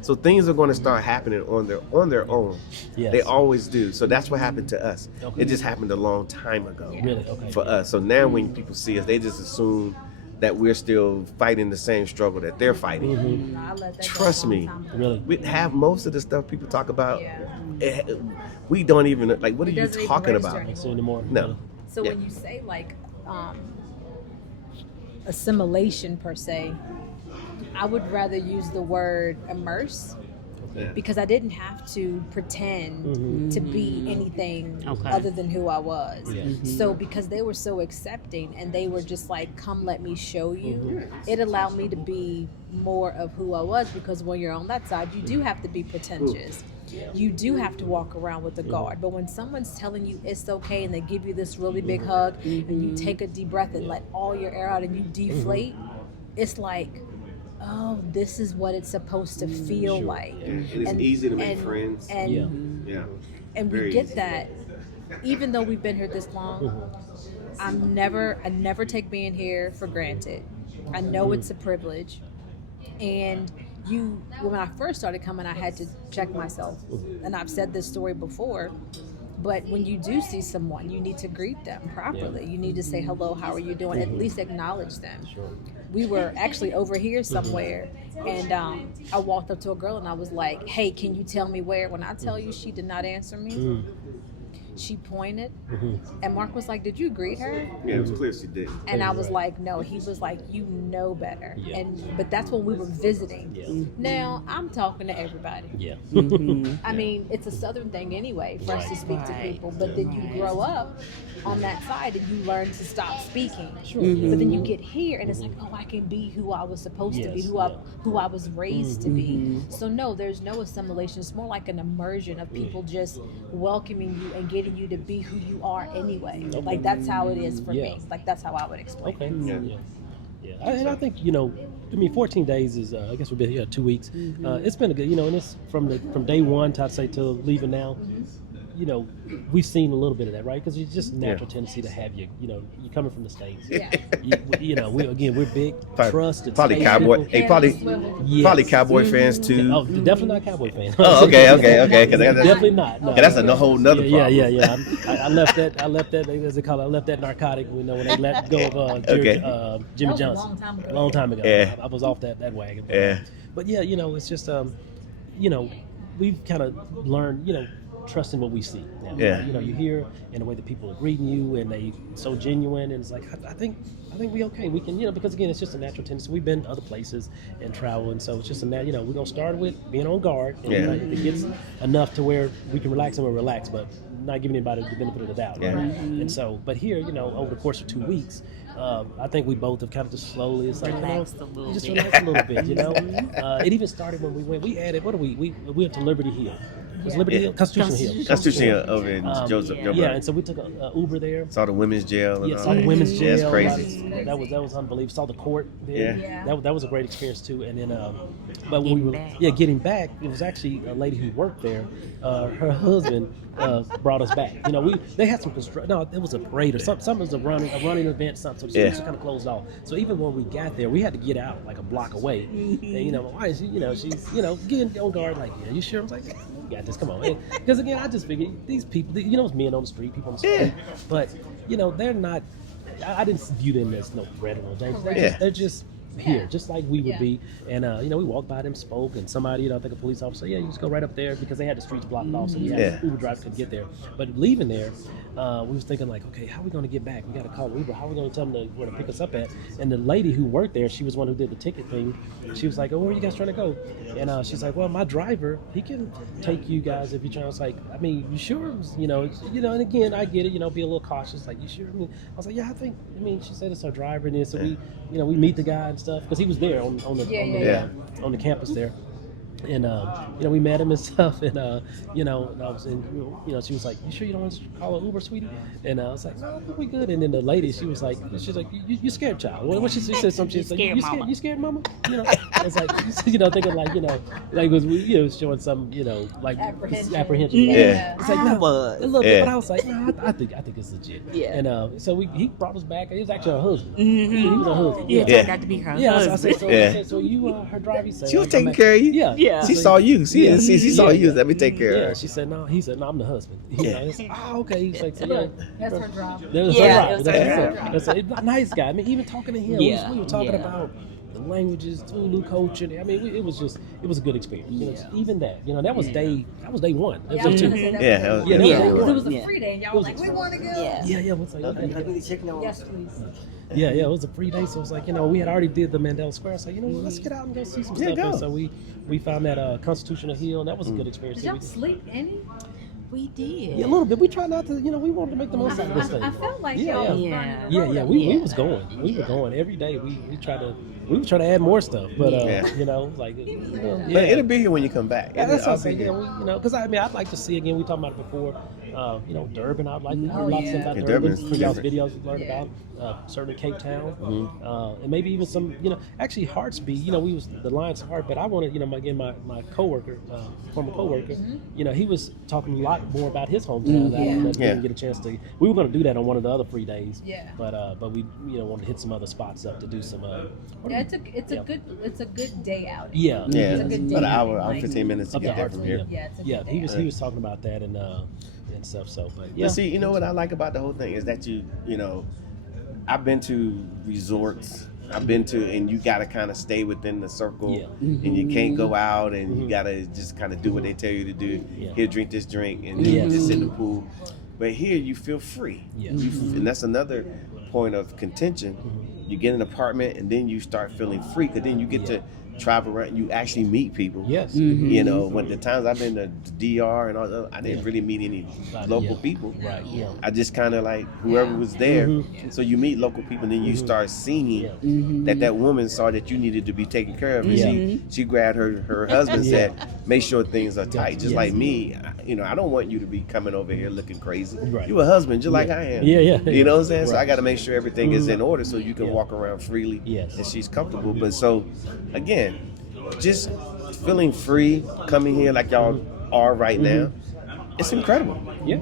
so things are going to start happening on their own. Yes. They always do. So that's what happened to us. It just happened a long time ago Really? Okay. for us. So now when people see us, they just assume that we're still fighting the same struggle that they're fighting. I let that go Trust a long me. time ago. Really? We have most of the stuff people talk about. We don't even like. What are It you doesn't even talking register about? anymore. So anymore. No. So when you say like assimilation per se, I would rather use the word immerse because I didn't have to pretend to be anything other than who I was. So because they were so accepting and they were just like, come let me show you, it allowed me to be more of who I was, because when you're on that side, you do have to be pretentious. You do have to walk around with a guard. But when someone's telling you it's okay and they give you this really big hug and you take a deep breath and let all your air out and you deflate, it's like, oh, this is what it's supposed to feel like. And it's easy to make friends. And and we Very get easy. that, even though we've been here this long. I never take being here for granted. I know it's a privilege, and when I first started coming, I had to check myself, and I've said this story before. But when you do see someone, you need to greet them properly. You need to say hello, how are you doing? At least acknowledge them. Sure. We were actually over here somewhere, and I walked up to a girl and I was like, hey, can you tell me where? When I tell you she did not answer me, she pointed, and Mark was like, did you greet her? Yeah, it was clear she did. And I was like, no. He was like, you know better. But that's when we were visiting. Now I'm talking to everybody. I mean, it's a Southern thing anyway for us to speak to people, but then you grow up on that side and you learn to stop speaking. But then you get here and it's like, oh, I can be who I was supposed to be, who I was raised to be. So no, there's no assimilation. It's more like an immersion of people just welcoming you and getting you to be who you are anyway. Like that's how it is for me. Like that's how I would explain it. And I think, you know, I mean, 14 days is, I guess we've been here 2 weeks. It's been a good, you know, and it's from day one to, I'd say, till leaving now. You know, we've seen a little bit of that, right? Because it's just a natural tendency to have you know, you're coming from the States. You know, we're big, trust. Probably cowboy. Hey, probably cowboy fans too. Oh, definitely not cowboy fans. Oh, okay. Definitely not. No, that's a whole nother problem. Yeah. I left that, as they call it, I left that narcotic, you know, when they let go of Jimmy Johnson. A long time ago. Yeah. I was off that wagon. But yeah, you know, it's just, you know, we've kind of learned, you know, trust in what we see now. You know, you hear in the way that people are greeting you and they so genuine, and it's like I think we okay. We can, you know, because again, it's just a natural tendency. We've been other places and travel, and so it's just you know, we're gonna start with being on guard, and if it gets enough to where we can relax and we'll relax, but not giving anybody the benefit of the doubt. Right? And so, but here, you know, over the course of 2 weeks, I think we both have kind of just slowly, it's like, relax a little bit, you know. It even started when we added, we went to Liberty Hill. Was Liberty Hill? Constitution Hill. Constitution Hill over in Joseph. And so we took a Uber there. Saw the women's jail. And saw the women's jail. That's crazy. That was unbelievable. Saw the court there. That was a great experience too. And then, but when we were getting back, it was actually a lady who worked there. Her husband brought us back. You know, they had some no, it was a parade or something. It was a running event, something. So it was kind of closed off. So even when we got there, we had to get out like a block away. And you know, my wife, you know, she's, you know, getting on guard. Like, you sure? I was like, you got this. Come on. Because again, I just figured these people, you know, it's men on the street, people on the street, but you know, they're not. I didn't view them as no threat or no danger. They're just here, just like we would be. And you know, we walked by them, spoke, and somebody, you know, I think a police officer, you just go right up there because they had the streets blocked off, so Uber driver could get there. But leaving there, we was thinking like, okay, how are we going to get back? We got to call Uber. How are we going to tell them where to pick us up at? And the lady who worked there, she was one who did the ticket thing. She was like, oh, where are you guys trying to go? And she's like, well, my driver, he can take you guys if you're trying. I was like, I mean, you sure? You know, and again, I get it, you know, be a little cautious. Like, you sure? I mean, I was like, yeah, I mean, she said it's her driver, and then so we, you know, we meet the guy and stuff because he was there on the campus there. And you know, we met him and stuff, and you know, and I was in, you know, she was like, you sure you don't want to call an Uber, sweetie? And I was like, no, we good. And then the lady, she's like, you scared, child. What she said something, she's like, you scared, mama? You know, it's like, you know, thinking like, you know, like was, you know, showing some, you know, like apprehension. It's like, no, a little bit, but I was like, no, I think it's legit. And so he brought us back. It was actually her husband. He was her husband. It turned out to be her husband. I said, so you her driver? He said, she was taking care of you. Yeah. She saw you. She saw you. Let me take care of her. She said no. He said no. I'm the husband. You know, like, okay. He's like, that's her driver. That's a nice guy. I mean, even talking to him, we were talking about the languages, Zulu culture. I mean, it was a good experience. You know, even that. You know, that was day one. That was day 2. It was a free day, and y'all were like, we want to go. Yeah. What's like, yes, please. Yeah, it was a free day, so it was like, you know, we had already did the Mandela Square, so, you know, let's get out and go see some stuff. And so we found that Constitutional Hill, and that was a good experience. Did y'all sleep any? We did. Yeah, a little bit. We tried not to, you know, we wanted to make the most out of this thing. I felt like y'all was burning the road. We was going. We were going every day. We were trying to add more stuff, but you know, like, but it'll be here when you come back. That's what I'm saying. You know, because I mean, I'd like to see again. We talked about it before. You know, Durban. I'd like to hear lots of about Durban. From y'all's videos we learned about. Certainly Cape Town, and maybe even some, you know, actually Heartsbeat. You know, we was the Lions Heart, but I wanted, you know, my coworker, former coworker, you know, he was talking a lot more about his hometown. That we didn't get a chance to. We were going to do that on one of the other free days. But we, you know, wanted to hit some other spots up to do some. It's a good day out. Yeah. It's a good day about an hour, 15 minutes to get there from here. He was talking about that, and and stuff. So, but yeah. But see, you know what I like about the whole thing is that you know, I've been to resorts. I've been to, and you gotta kind of stay within the circle, Yeah. and you can't go out, and you gotta just kind of do what they tell you to do. Yeah. Here, drink this drink, and Yes. just sit in the pool. But here, you feel free. Yeah. And that's another point of contention. You get an apartment, and then you start feeling free, because then you get to travel around. You actually meet people. Yes. You know, when the times I've been to DR and all that, I didn't really meet any local people. Right. Yeah. I just kind of like whoever was there. So you meet local people, and then you start seeing that woman saw that you needed to be taken care of, and she grabbed her husband and said, make sure things are tight. Just like me, you know, I don't want you to be coming over here looking crazy. Right. You a husband, just like I am. Yeah. You know what I'm saying? So Right. I got to make sure everything is in order so you can walk around freely and she's comfortable. But so, again, just feeling free, coming here like y'all are right now, it's incredible. Yeah.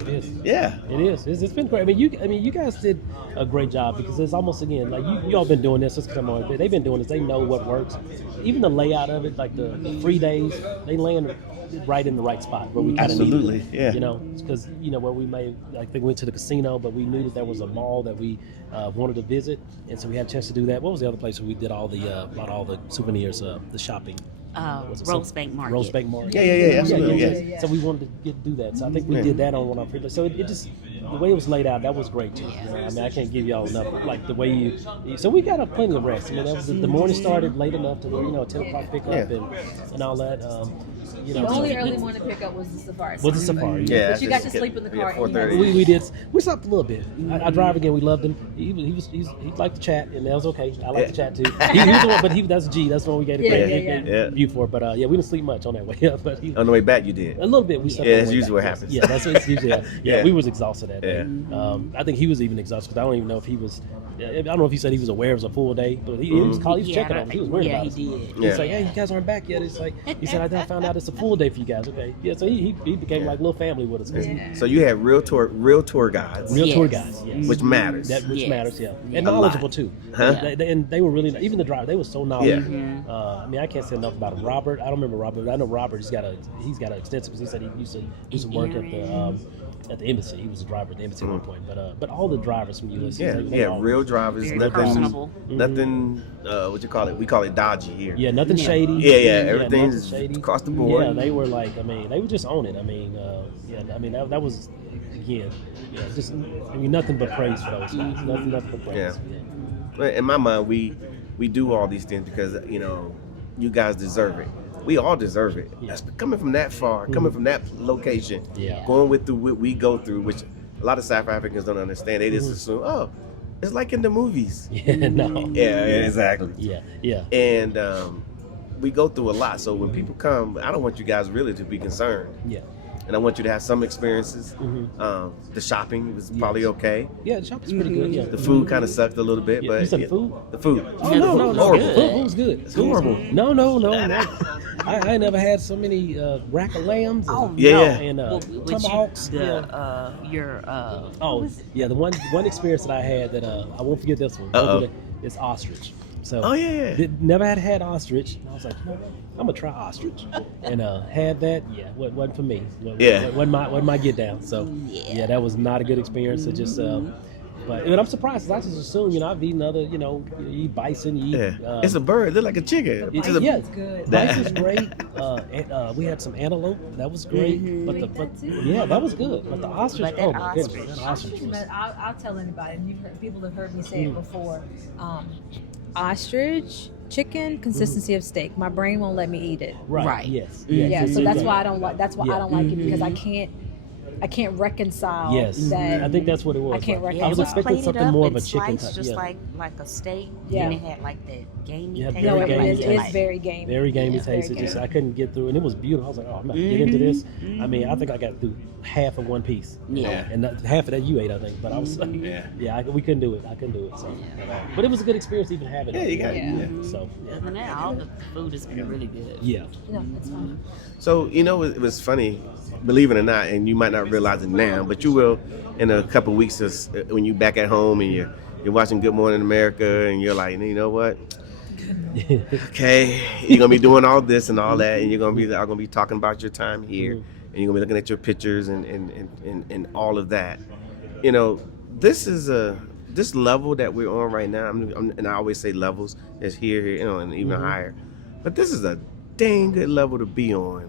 It is. Yeah. It is. It's been great. I mean, you guys did a great job, because it's almost, again, like you all been doing this. Let's come on. They've been doing this. They know what works. Even the layout of it, like the free days, they land right in the right spot where we kind of Absolutely, needed it. yeah. You know, because where we may, like, they went to the casino, but we knew that there was a mall that we wanted to visit, and so we had a chance to do that. What was the other place where we did all the bought all the souvenirs, the shopping? Was it Rosebank Market. Rosebank Market. Yeah, absolutely, yes. So we wanted to do that. So I think we did that on one of our previous. So it just, the way it was laid out, that was great too. You know, I mean, I can't give y'all enough, like the way you. So we got plenty of rest. I mean, that was the morning started late enough to 10 o'clock pickup and all that. The only early morning pickup was the safari. Was the safari? Yeah, But you got to sleep in the car. 4:30. We did. We slept a little bit. Our driver, again, we loved him. He liked to chat, and that was okay. I like to chat too. He was the one, but that's G. That's the one we gave a great view for. But we didn't sleep much on that way up. But On the way back, you did. a little bit. We slept. Yeah, on the it's way usually back. what happens. Yeah, that's what it's usually. Yeah. We was exhausted that day. Yeah. I think he was even exhausted, because I don't even know if he was. I don't know if he said he was aware it was a full day, but he was calling. He was checking on us. He was worried about us. he did. He's like, "Hey, you guys aren't back yet." It's like he said, "I found out it's a full day for you guys." Okay, yeah. So he became like little family with us. So you had real tour guides, Real tour Yes. guides, yes. which matters. Which matters, yeah, and A knowledgeable lot. too. Huh? And they were really, even the driver, they were so knowledgeable. I mean, I can't say enough about him. Robert, I don't remember Robert. I know Robert. He's got an extensive, because he said he used to work at the embassy. He was a driver at the embassy at one point. But all the drivers from Ulysses, they all- real drivers. Very personable. Nothing. What you call it? We call it dodgy here. Yeah, nothing shady. Yeah. Everything's nothing shady. across the board. Yeah, they were like, I mean, they would just own it. I mean, that was, again, just, I mean, nothing but praise for those guys. Nothing but praise. Yeah. But in my mind, we do all these things because you guys deserve it. We all deserve it. Yeah. That's coming from that far, coming from that location, Yeah. going through what we go through, which a lot of South Africans don't understand. They just assume, oh, it's like in the movies. Yeah, no. Yeah, exactly. Yeah. And we go through a lot. So when people come, I don't want you guys really to be concerned. Yeah. And I want you to have some experiences. The shopping was probably okay. Yeah, the shop is pretty good. Yeah. The food kind of sucked a little bit, Yeah, but you said the food? The food. Oh, no, horrible. The food was good. It's horrible. No. I ain't never had so many rack of lambs. And, Oh, Yeah. And Which tomahawks. The one experience that I had that I won't forget this one. Is ostrich. So never had ostrich. And I was like, I'm gonna try ostrich, and had that. Yeah, wasn't for me. Wasn't my get down. So that was not a good experience. It just. But I'm surprised, 'cause I just assume, I've eaten other, you eat bison, you eat. It's a bird. It look like a chicken. It's good. Bison's great. We had some antelope. That was great. But that was good. But the ostrich, But that my goodness, that ostrich was. I'll tell anybody, and people have heard me say it before. Ostrich, chicken, consistency of steak. My brain won't let me eat it. Right. Yes. Yeah, so that's exactly. why I don't like. That's why I don't like it, because I can't reconcile. Yes, that. I think that's what it was. I can't Like, reconcile. I was expecting something more of a chicken sliced type. just Yeah. like a steak. Yeah. And it had like that gamey Yeah, taste. very No, gamey it taste. is very gamey. Very gamey Yeah, taste. very It just gamey. I couldn't get through, and it was beautiful. I was like, oh, I'm not get into this. I mean, I think I got through half of one piece. Yeah. And half of that you ate, I think. But I was like, we couldn't do it. I couldn't do it. So, but it was a good experience even having it. Yeah, you got it. Yeah. Yeah. So Other than that, all the food has been really good. yeah. No, that's fine. So it was funny, believe it or not, and you might not realize it now, but you will in a couple of weeks when you back at home and you're watching Good Morning America and you're like, you know what? Okay, you're gonna be doing all this and all that, and you're gonna be talking about your time here, and you're gonna be looking at your pictures and all of that. You know, this level that we're on right now. And I always say levels. It's here, you know, and even higher. But this is a dang good level to be on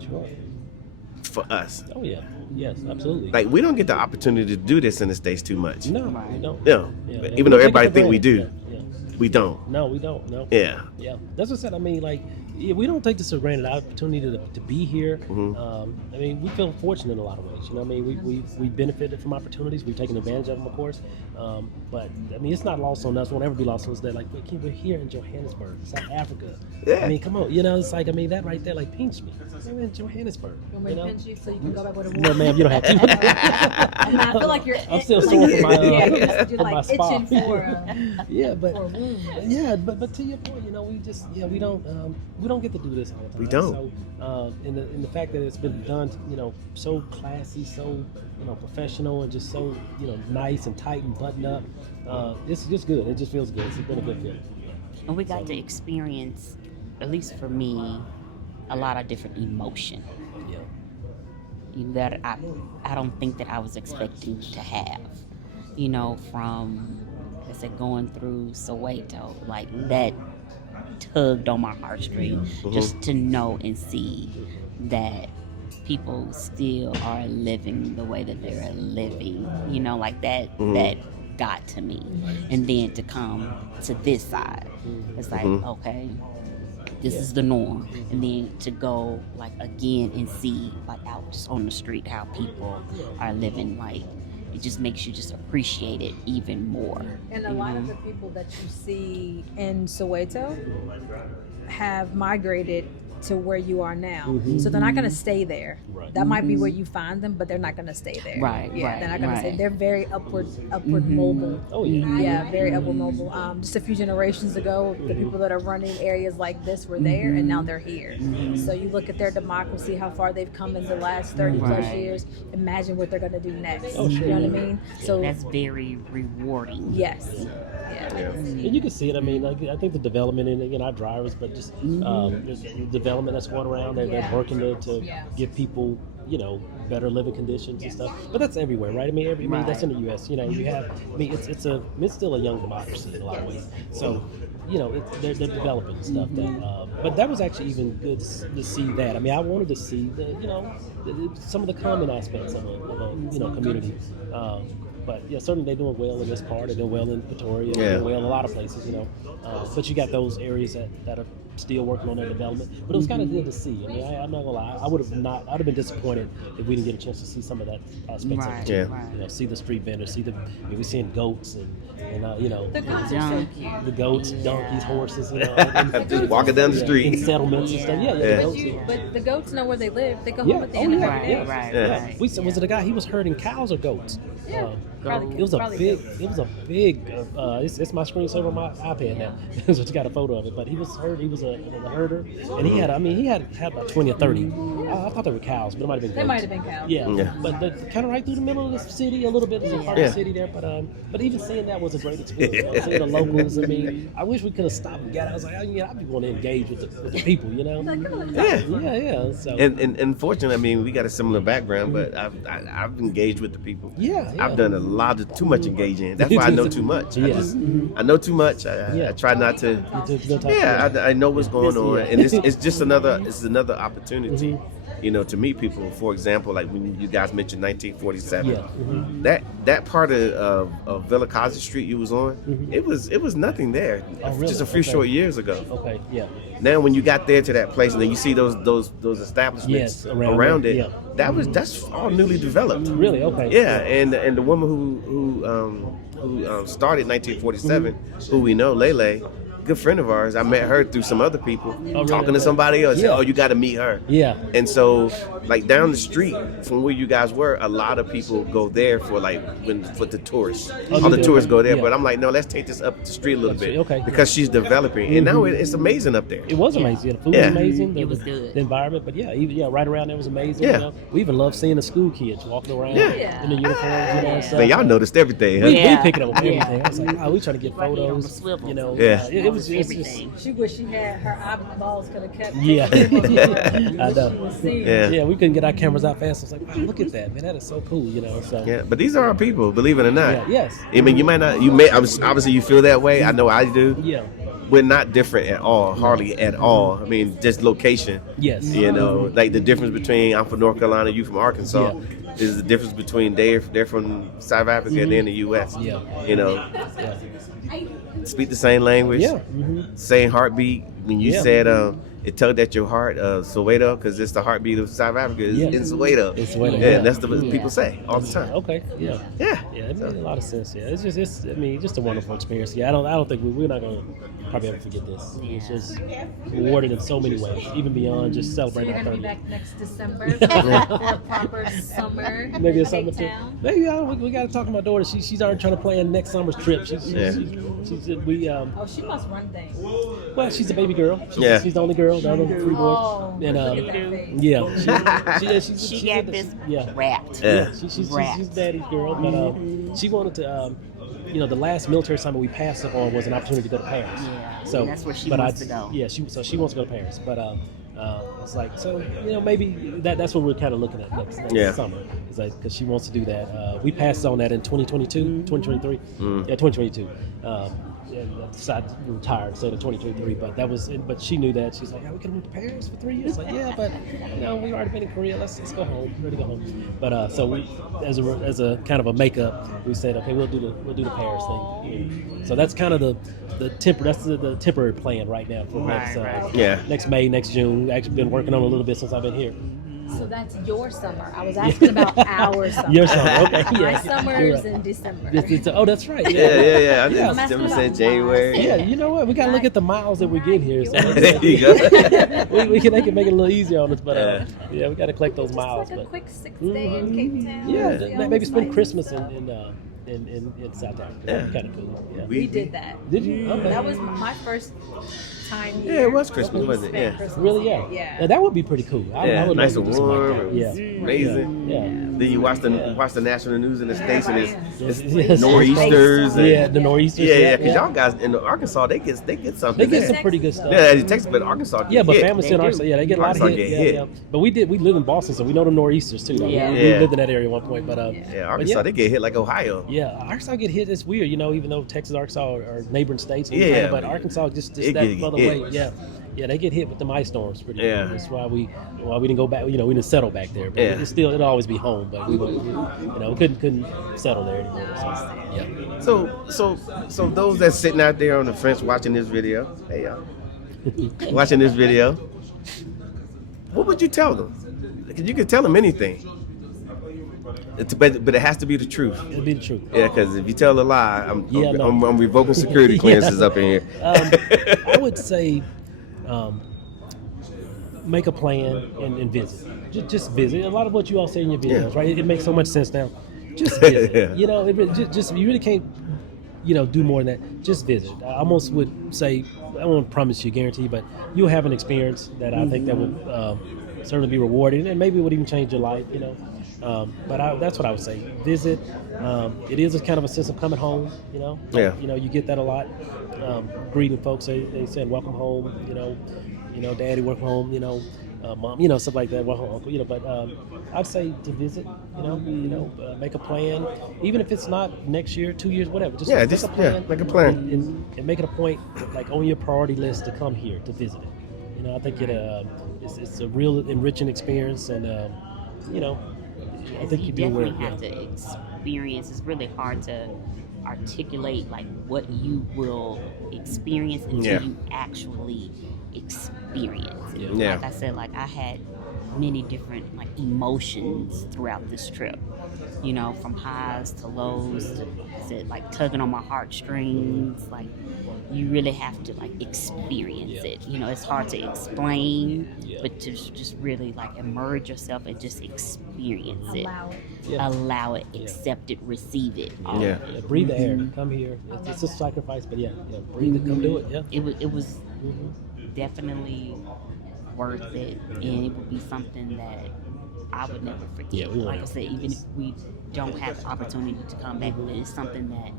for us. Oh yeah, yes, absolutely. Like we don't get the opportunity to do this in the States too much. No, we don't. Yeah. Yeah. Even though We take everybody it for think we do, granted. Yeah. we don't. No, we don't. No. Yeah. Yeah, that's what I said. I mean, like, yeah, we don't take this for granted. Our opportunity to be here. I mean, we feel fortunate in a lot of ways. You know, what I mean, we benefited from opportunities. We've taken advantage of them, of course. But I mean, it's not lost on us. Won't ever be lost on us that like we're here in Johannesburg, South Africa. Yeah. I mean, come on. You know, it's like I mean that right there like pinched me. We're in Johannesburg. You want me to pinch you so you can go back with a No, ma'am, you don't have to. I feel like you're. I'm still like sore from my you're from like my spa. itching for. Yeah, but For a wound. yeah, but to your point, you know, we don't get to do this all the time. We don't. So, in the fact that it's been done, you know, so classy, so professional, and just so nice and tight and buttoned up, it's just good. It just feels good. It's been a good feeling. And we got to experience, at least for me, a lot of different emotion Yeah. that I don't think that I was expecting to have. You know, from like I said, going through Soweto, like that tugged on my heartstrings just to know and see that people still are living the way that they're living. You know, like that that got to me. And then to come to this side, it's like, okay, this is the norm. And then to go like again and see like out just on the street how people are living, like it just makes you just appreciate it even more. And a lot of the people that you see in Soweto have migrated to where you are now. So they're not going to stay there. Right. That might be where you find them, but they're not going to stay there. Right, Yeah, right, they're not going to stay. right. They're very upward mobile. Oh yeah. Yeah, very upward mobile. Just a few generations ago, the people that are running areas like this were there, and now they're here. So you look at their democracy, how far they've come in the last 30 plus Right. years. Imagine what they're going to do next. Oh, sure. You know what I mean? So That's very rewarding. yes, yeah. And you can see it. I mean, like, I think the development in our drivers, but just the development that's going around. They're Yeah. working to Yeah. give people, better living conditions and stuff. But that's everywhere, right? I mean, that's in the U.S. You know, you have. I mean, it's still a young democracy in a lot of ways. So, they're developing stuff. But that was actually even good to see that. I mean, I wanted to see some of the common aspects of a community. But yeah, certainly they're doing well in this part. They're doing well in Pretoria. They're doing well in a lot of places, But you got those areas that are still working on their development. But it was kind of good to see. I mean, I'm not gonna lie. I'd have been disappointed if we didn't get a chance to see some of that aspects Right, of it. right. See the street vendors, we're seeing goats and The goats are so cute. the goats, donkeys, horses, Just walking down the in street. settlements and stuff. Yeah, Yeah. the But, goats, but the goats know where they live. They go Yeah. home at the Oh, end of yeah. every day. Right, right, Yeah. right. Was it a guy? He was herding cows or goats? Yeah, probably It was a probably big. goats. It was a big. It's my screensaver on my iPad now. So it's got a photo of it. But he was a herder, and he had about 20 or 30. I thought they were cows, but it might have been goats. They might have been cows. Yeah, Yeah. but kind of right through the middle of the city, a little bit of a part of the city there. But even seeing that was a great experience. Seeing the locals. I mean, I wish we could have stopped and got. I was like, I'd be want to engage with the people, Like, come on, Yeah. Yeah. So And fortunately, I mean, we got a similar background, but I've engaged with the people. yeah. I've done a lot of too much engaging. That's why I know too much. Yeah. I know too much. I try not to. I know what's going on, and it's just another opportunity, to meet people. For example, like when you guys mentioned 1947, Yeah. that part of Villa Kazi Street you was on, it was nothing there. Oh, really? Just a few Okay. short years ago. Okay. Yeah. Now, when you got there to that place, and then you see those establishments Yes, around it, yeah. that's all newly developed. Really? Okay. Yeah, and the woman who started 1947, who we know, Lele, good friend of ours. I met her through some other people, really? talking to somebody else. Yeah. Oh, you got to meet her. Yeah. And so, like down the street from where you guys were, a lot of people go there for for the tourists. Oh, All the yeah. tourists go there, Yeah. but I'm like, no, let's take this up the street a little bit, Okay. because she's developing, and now it's amazing up there. It was amazing. The food Yeah. was amazing. It was good. The environment, but right around there was amazing. Yeah. We even loved seeing the school kids walking around Yeah. in the uniforms and stuff. Man, y'all noticed everything, huh? We Yeah. picking up on Yeah. everything. I was like, we trying to get Right here on the photos. swivel. You know, Yeah. it was everything. She wished she had her eyeballs could have kept. Yeah. I know. Yeah. Yeah, we couldn't get our cameras out fast. I was like, wow, look at that, man. That is so cool, you know. So Yeah, but these are our people, believe it or not. yeah, yes. I mean, you may not, obviously you feel that way. I know I do. Yeah. We're not different at all, hardly at all. I mean, just location. Yes. You know, like the difference between I'm from North Carolina, you from Arkansas, is the difference between they're from South Africa and they're in the U.S. Yeah. You know, Yeah. speak the same language, Yeah. same heartbeat. When you Yeah. said it tugged at your heart, Soweto, because it's the heartbeat of South Africa. Is Yeah. in Soweto. It's Soweto, Yeah, yeah. that's the people say all the time. Okay. Yeah. Yeah. Yeah, it made a lot of sense. Yeah, it's just a wonderful experience. Yeah, I don't think we're not gonna probably ever forget this. It's Yeah. just rewarded in so many ways, even beyond just So celebrating you're our gonna be 30th. back next December for a proper summer. Maybe a Cape summer trip. Town. Maybe we got to talk to my daughter. She's already trying to plan next summer's trip. She's we Oh, she must run things. well, she's a baby girl. Yeah. She's the only girl. The other 3 boys. Oh, And look at that face. yeah, She got this yeah. wrapped. Yeah. She's Wrapped. daddy's girl, but she wanted to. The last military assignment we passed up on was an opportunity to go to Paris. Yeah, So and that's where she but wants to go. Yeah, she wants to go to Paris, but it's like so maybe that's what we're kind of looking at next Yeah. summer. It's like because she wants to do that. We passed on that in 2022, 2023. Yeah, 2022. And I decided to retire instead of 2023, but she knew that. She's like, we could have went to Paris for 3 years. Like, yeah, but we've already been in Korea. Let's go home. We're ready to go home. But so we, as a kind of a makeup, we said, okay, we'll do the Paris thing. So that's kind of the temporary plan right now for next May, next June. Actually been working on it a little bit since I've been here. So that's your summer. I was asking about our summer. Your summer, okay, My yeah. summer's You're in December. Oh, that's right. Yeah. I Yeah. just December said January. Yeah, you know what? We gotta look at the miles that we get here. So There you go. they can make it a little easier on us, but we gotta collect those Just miles. like a But quick 6-day in Cape Town. yeah, See all maybe the spend sights. Christmas in South Africa. That'd be kind of cool. Yeah. We did that. Did you? Okay. That was my first time here. Yeah, it was Christmas, We wasn't it? spent Yeah. Christmas Really? here. Yeah. Yeah. Now, that would be pretty cool. I Yeah, would nice love to and do something warm. like that. Yeah. Amazing. Yeah. Then you watch the national news in the States and it's Yes. nor'easters. And, Yeah, the nor'easters. Yeah, because y'all guys in Arkansas, they get something. They get there. some pretty good stuff. Yeah, in Texas, but Arkansas. Yeah, but hit. families in Arkansas, they get a lot Arkansas of hit. get Yeah, hit. yeah. But we live in Boston, so we know the nor'easters too. Though. Yeah. We Yeah. lived in that area at one point, but Yeah, Arkansas, they get hit like Ohio. yeah, Arkansas get hit. It's weird, even though Texas, Arkansas are neighboring states. And Yeah. but Arkansas just It that get further hit. away. Yeah, yeah, they get hit with the ice storms pretty. Yeah. Good. That's why we didn't go back. We didn't settle back there. But Yeah. it'll always be home. But we couldn't settle there anymore. So, yeah. So those that's sitting out there on the fence watching this video, hey y'all, watching this video, what would you tell them? Because you could tell them anything, but it has to be the truth. It'll be the truth. Yeah, because if you tell a lie, I'm Yeah, no. I'm revoking security clearances up in here. I would say make a plan and visit. Just visit. A lot of what you all say in your videos, Yeah. right? It makes so much sense now. Just visit. Yeah. Just you really can't, do more than that. Just visit. I almost would say, I won't promise you, guarantee, but you'll have an experience that I think that would certainly be rewarding, and maybe it would even change your life. But that's what I would say. Visit. It is a kind of a sense of coming home. Yeah. You get that a lot. Greeting folks, they said welcome home. Daddy, welcome home. Mom, stuff like that. Welcome, uncle. But I'd say to visit. Make a plan, even if it's not next year, 2 years, whatever. Just make a plan. make a plan. And make it a point, like on your priority list, to come here to visit it. I think it's a real enriching experience, and I think you you do definitely well. have to experience. It's really hard to articulate like what you will experience until you actually experience it. Yeah. Like I said, like I had many different like emotions throughout this trip. From highs to lows to like tugging on my heartstrings. Like you really have to like experience it. It's hard to explain, but to just really like immerse yourself and just experience it. Allow it, accept it, receive it. Yeah. Breathe the air. Come here. It's a sacrifice, but breathe it. Come do it. Yeah. It was definitely worth it, and it would be something that I would never forget. Yeah, we won't like I ever said, even if we don't have the opportunity to come back, but it's something that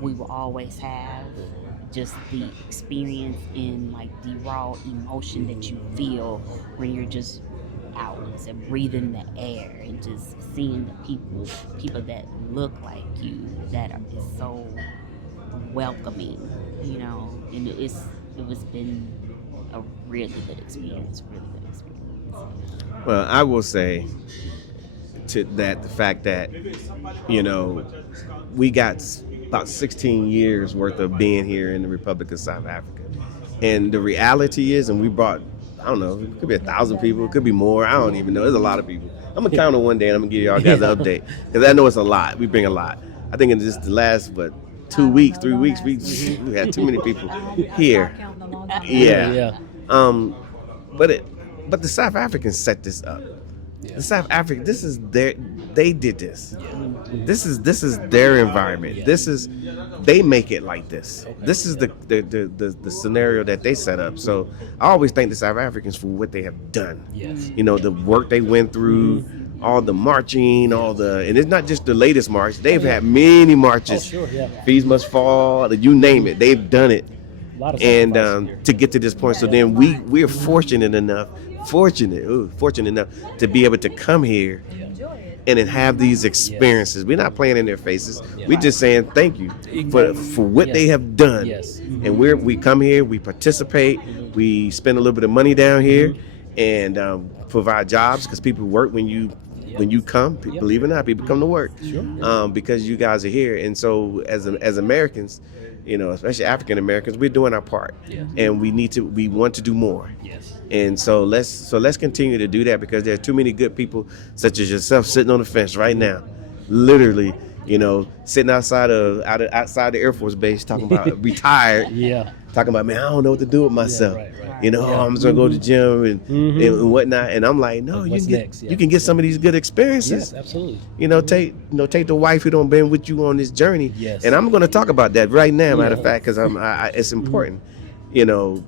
we will always have. just the experience and like the raw emotion that you feel when you're just out and breathing the air and just seeing the people that look like you, that are just so welcoming, you know. And it was been a really good experience. Well, I will say to that the fact that, you know, we got about 16 years worth of being here in the Republic of South Africa. And the reality is, and we brought, I don't know, it could be 1,000 people, it could be more, I don't even know. There's a lot of people. I'm going to count on one day and I'm going to give y'all guys an update. Because I know it's a lot. We bring a lot. I think in just the last, 2 weeks, 3 weeks, we had too many people here. Yeah. But the South Africans set this up. The South African, this is they did this. This is their environment. They make it like this. This is the scenario that they set up. So I always thank the South Africans for what they have done. Yes. You know, the work they went through, all the marching, and it's not just the latest march. They've had many marches. Oh, sure, yeah. Fees must fall, you name it. They've done it. A lot of And sacrifice. to get to this point, so then we're fortunate enough to be able to come here and then have these experiences. We're not playing in their faces. We're just saying thank you for what they have done. Yes. And we come here, we participate, we spend a little bit of money down here, and provide jobs because people work when you come. Believe it or not, people come to work because you guys are here. And so as Americans, you know, especially African Americans, we're doing our part, and we want to do more. Yes. And so let's continue to do that, because there are too many good people such as yourself sitting on the fence right now, literally, you know, sitting outside the Air Force Base talking about retired, talking about, man, I don't know what to do with myself. Right. You know, I'm just gonna go to the gym and whatnot. And I'm like, no, What's you next? can get some of these good experiences. Yes, absolutely. You know, take the wife who don't been with you on this journey. Yes. And I'm gonna talk about that right now, matter of fact, because it's important. You know,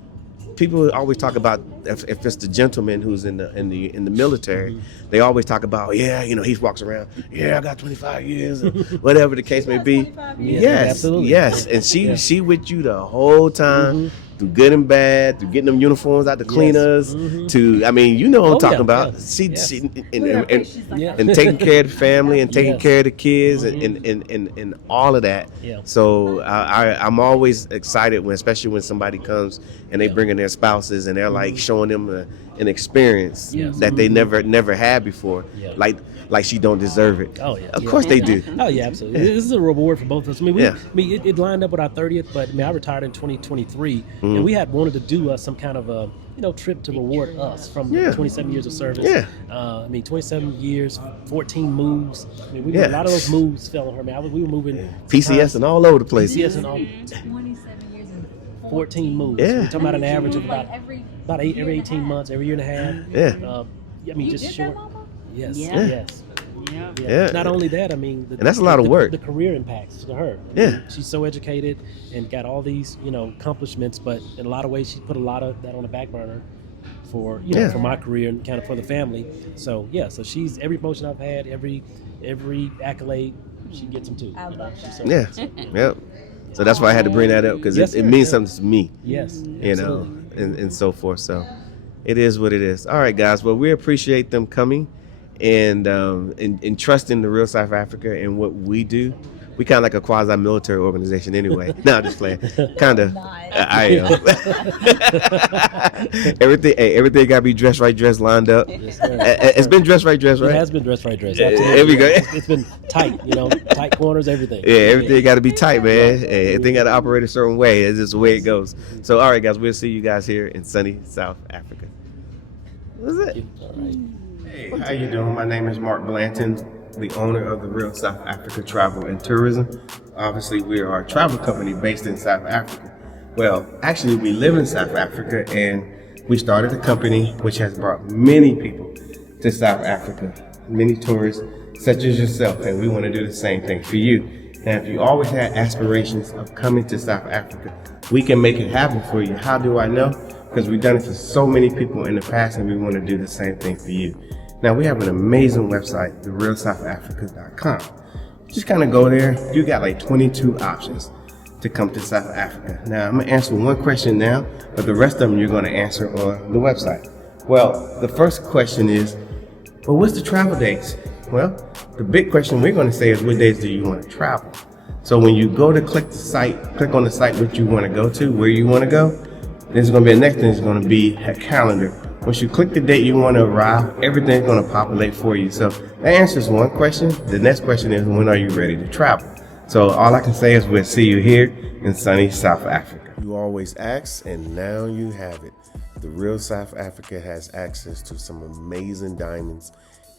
people always talk about if it's the gentleman who's in the military, they always talk about, you know, he walks around, I got 25 years, or whatever the case may be. Yes, absolutely. yes, and she with you the whole time. Through good and bad, through getting them uniforms out to cleaners, to, I mean, you know what I'm talking about. She and taking care of the family and taking care of the kids and all of that. So I'm always excited especially when somebody comes and they bring in their spouses and they're like showing them an experience that they never had before. Like she don't deserve it. Oh yeah. Of course they do. Oh yeah, absolutely. This is a reward for both of us. I mean, it lined up with our 30th, but I mean, I retired in 2023, and we had wanted to do some kind of a trip to reward us from 27 years of service. I mean, 27 years, 14 moves. I mean, a lot of those moves fell on her. Man, we were moving PCS and all over the place. PCS and all. 27 years and 14 moves. Yeah. We're talking about an average of about every 18 months, every year and a half. I mean, just short. Yes. Yeah. Not only that, I mean, and that's a lot of work. The career impacts to her. Yeah. She's so educated and got all these, accomplishments, but in a lot of ways, she put a lot of that on the back burner for, for my career and kind of for the family. So so she's every promotion I've had, every accolade, she gets them too. I love that. So, Yep. So that's why I had to bring that up, because it means something to me. Yes. You know, and so forth. So it is what it is. All right, guys. Well, we appreciate them coming and trusting the real South Africa and what we do. We kind of like a quasi-military organization anyway. No, I'm just playing. Kind of. I am. Everything got to be dressed right, dressed lined up. Yes, It's been dressed right. It has been dressed right. There we go. It's been tight, tight corners, everything. Yeah, everything got to be tight, man. Everything got to operate a certain way. It's just the way it goes. So, all right, guys, we'll see you guys here in sunny South Africa. That's it. All right. Hey, how you doing? My name is Mark Blanton, the owner of the Real South Africa Travel and Tourism. Obviously, we are a travel company based in South Africa. Well, actually, we live in South Africa, and we started a company which has brought many people to South Africa, many tourists such as yourself, and we want to do the same thing for you. Now, if you always had aspirations of coming to South Africa, we can make it happen for you. How do I know? Because we've done it for so many people in the past, and we want to do the same thing for you. Now, we have an amazing website, therealsouthafrica.com. Just kind of go there. You got like 22 options. to come to South Africa? Now, I'm going to answer one question now, but the rest of them you're going to answer on the website. Well, the first question is, well, what's the travel dates? Well, the big question we're going to say is, what days do you want to travel? So when you go to click on the site what you want to go to, where you want to go, there's going to be a next thing is going to be a calendar. Once you click the date you want to arrive, everything's going to populate for you. So that answers one question. The next question is, when are you ready to travel? So all I can say is we'll see you here in sunny South Africa. You always ask, and now you have it. The Real South Africa has access to some amazing diamonds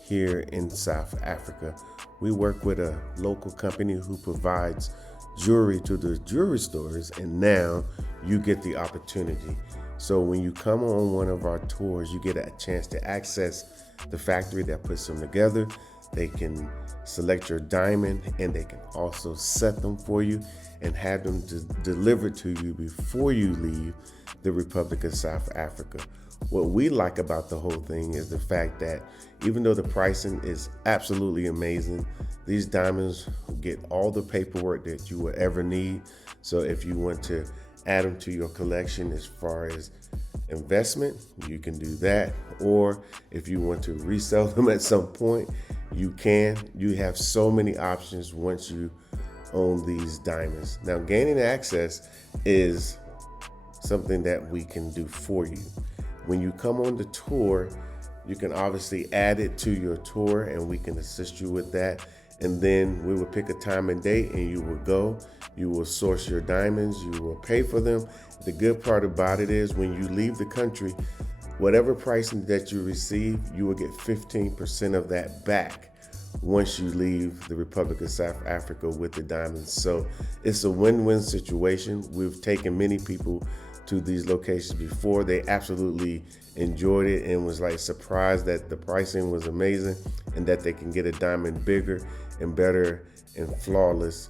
here in South Africa. We work with a local company who provides jewelry to the jewelry stores, and now you get the opportunity. So when you come on one of our tours, you get a chance to access the factory that puts them together. They can select your diamond, and they can also set them for you and have them delivered to you before you leave the Republic of South Africa. What we like about the whole thing is the fact that even though the pricing is absolutely amazing, these diamonds get all the paperwork that you would ever need. So if you want to add them to your collection as far as investment, you can do that. Or if you want to resell them at some point, you can. You have so many options once you own these diamonds. Now, gaining access is something that we can do for you. When you come on the tour, you can obviously add it to your tour, and we can assist you with that. And then we will pick a time and date, and you will go. You will source your diamonds. You will pay for them. The good part about it is when you leave the country, whatever pricing that you receive, you will get 15% of that back once you leave the Republic of South Africa with the diamonds. So it's a win-win situation. We've taken many people to these locations before. They absolutely enjoyed it and was like surprised that the pricing was amazing and that they can get a diamond bigger and better and flawless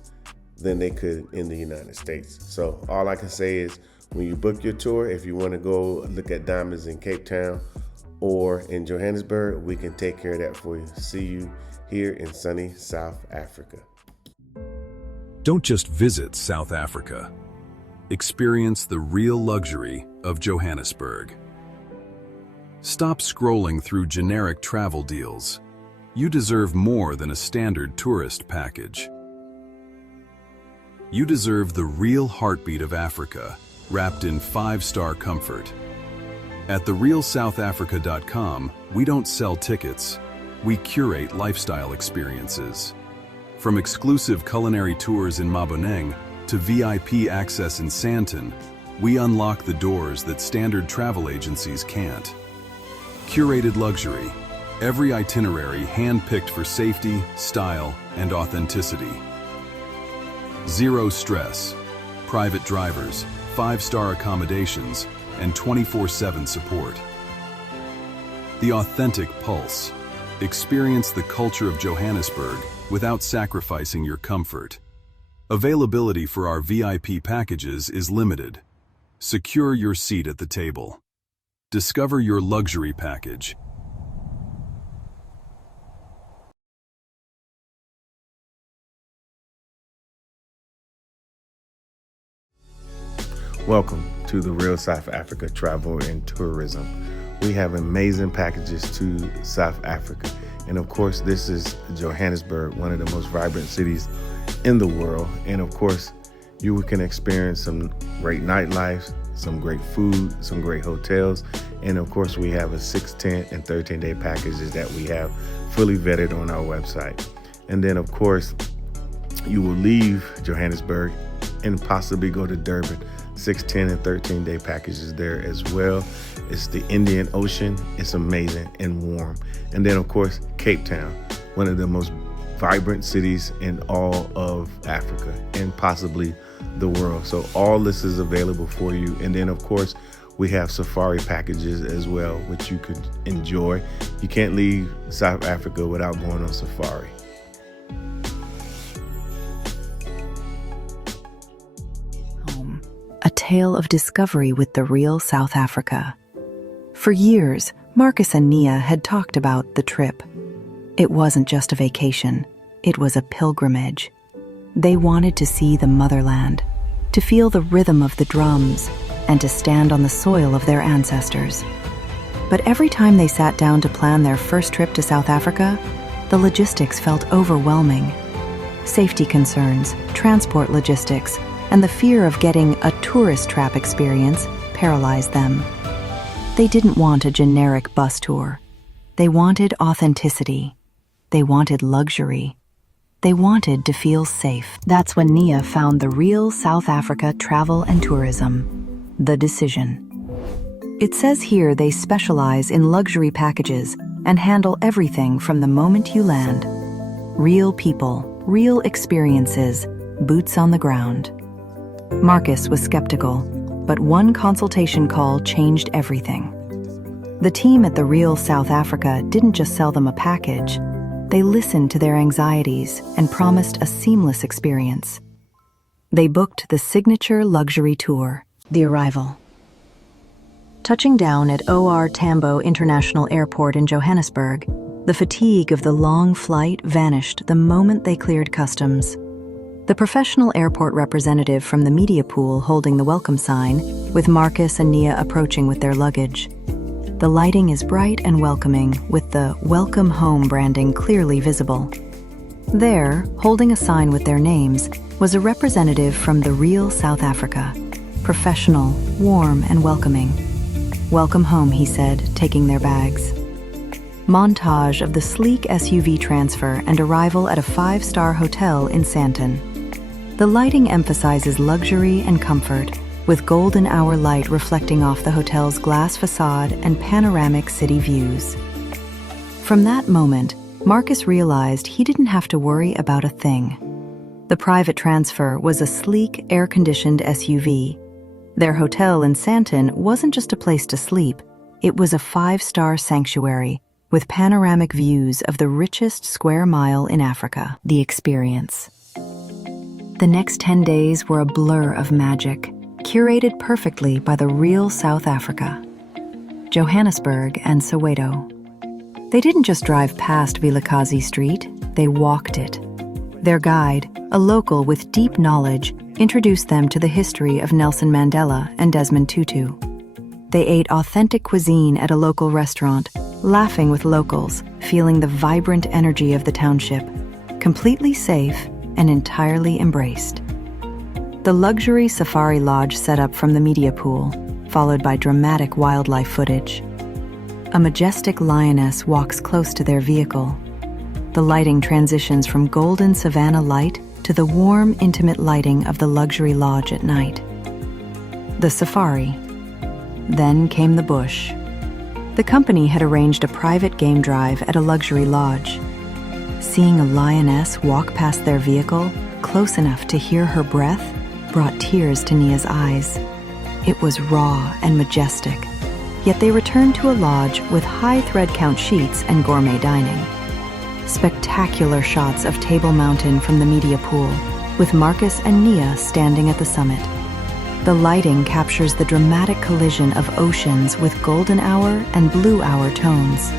than they could in the United States. So all I can say is, when you book your tour, if you want to go look at diamonds in Cape Town or in Johannesburg, we can take care of that for you. See you here in sunny South Africa. Don't just visit South Africa. Experience the real luxury of Johannesburg. Stop scrolling through generic travel deals. You deserve more than a standard tourist package. You deserve the real heartbeat of Africa, wrapped in 5-star comfort. At therealsouthafrica.com, we don't sell tickets, we curate lifestyle experiences. From exclusive culinary tours in Maboneng to VIP access in Sandton, we unlock the doors that standard travel agencies can't. Curated luxury, every itinerary hand-picked for safety, style, and authenticity. Zero stress, private drivers, 5-star accommodations, and 24/7 support. The authentic pulse. Experience the culture of Johannesburg without sacrificing your comfort. Availability for our VIP packages is limited. Secure your seat at the table. Discover your luxury package. Welcome to the Real South Africa Travel and Tourism. We have amazing packages to South Africa. And of course, this is Johannesburg, one of the most vibrant cities in the world. And of course, you can experience some great nightlife, some great food, some great hotels. And of course, we have a 6, 10, and 13-day packages that we have fully vetted on our website. And then of course, you will leave Johannesburg and possibly go to Durban. 6, 10, and 13-day packages there as well. It's the Indian Ocean. It's amazing and warm. And then, of course, Cape Town, one of the most vibrant cities in all of Africa and possibly the world. So all this is available for you. And then, of course, we have safari packages as well, which you could enjoy. You can't leave South Africa without going on safari. A tale of discovery with the Real South Africa. For years, Marcus and Nia had talked about the trip. It wasn't just a vacation, it was a pilgrimage. They wanted to see the motherland, to feel the rhythm of the drums, and to stand on the soil of their ancestors. But every time they sat down to plan their first trip to South Africa, the logistics felt overwhelming. Safety concerns, transport logistics, and the fear of getting a tourist trap experience paralyzed them. They didn't want a generic bus tour. They wanted authenticity. They wanted luxury. They wanted to feel safe. That's when Nia found the Real South Africa Travel and Tourism, The Decision. It says here they specialize in luxury packages and handle everything from the moment you land. Real people, real experiences, boots on the ground. Marcus was skeptical, but one consultation call changed everything. The team at the Real South Africa didn't just sell them a package. They listened to their anxieties and promised a seamless experience. They booked the signature luxury tour, The Arrival. Touching down at OR Tambo International Airport in Johannesburg, the fatigue of the long flight vanished the moment they cleared customs. The professional airport representative from the media pool holding the welcome sign, with Marcus and Nia approaching with their luggage. The lighting is bright and welcoming, with the Welcome Home branding clearly visible. There, holding a sign with their names, was a representative from the Real South Africa. Professional, warm, and welcoming. "Welcome home," he said, taking their bags. Montage of the sleek SUV transfer and arrival at a 5-star hotel in Sandton. The lighting emphasizes luxury and comfort, with golden hour light reflecting off the hotel's glass facade and panoramic city views. From that moment, Marcus realized he didn't have to worry about a thing. The private transfer was a sleek, air-conditioned SUV. Their hotel in Sandton wasn't just a place to sleep, it was a 5-star sanctuary with panoramic views of the richest square mile in Africa. The experience. The next 10 days were a blur of magic, curated perfectly by the Real South Africa. Johannesburg and Soweto. They didn't just drive past Vilakazi Street, they walked it. Their guide, a local with deep knowledge, introduced them to the history of Nelson Mandela and Desmond Tutu. They ate authentic cuisine at a local restaurant, laughing with locals, feeling the vibrant energy of the township, completely safe and entirely embraced. The luxury safari lodge set up from the media pool, followed by dramatic wildlife footage. A majestic lioness walks close to their vehicle. The lighting transitions from golden savanna light to the warm, intimate lighting of the luxury lodge at night. The safari. Then came the bush. The company had arranged a private game drive at a luxury lodge. Seeing a lioness walk past their vehicle, close enough to hear her breath, brought tears to Nia's eyes. It was raw and majestic, yet they returned to a lodge with high thread count sheets and gourmet dining. Spectacular shots of Table Mountain from the media pool, with Marcus and Nia standing at the summit. The lighting captures the dramatic collision of oceans with golden hour and blue hour tones.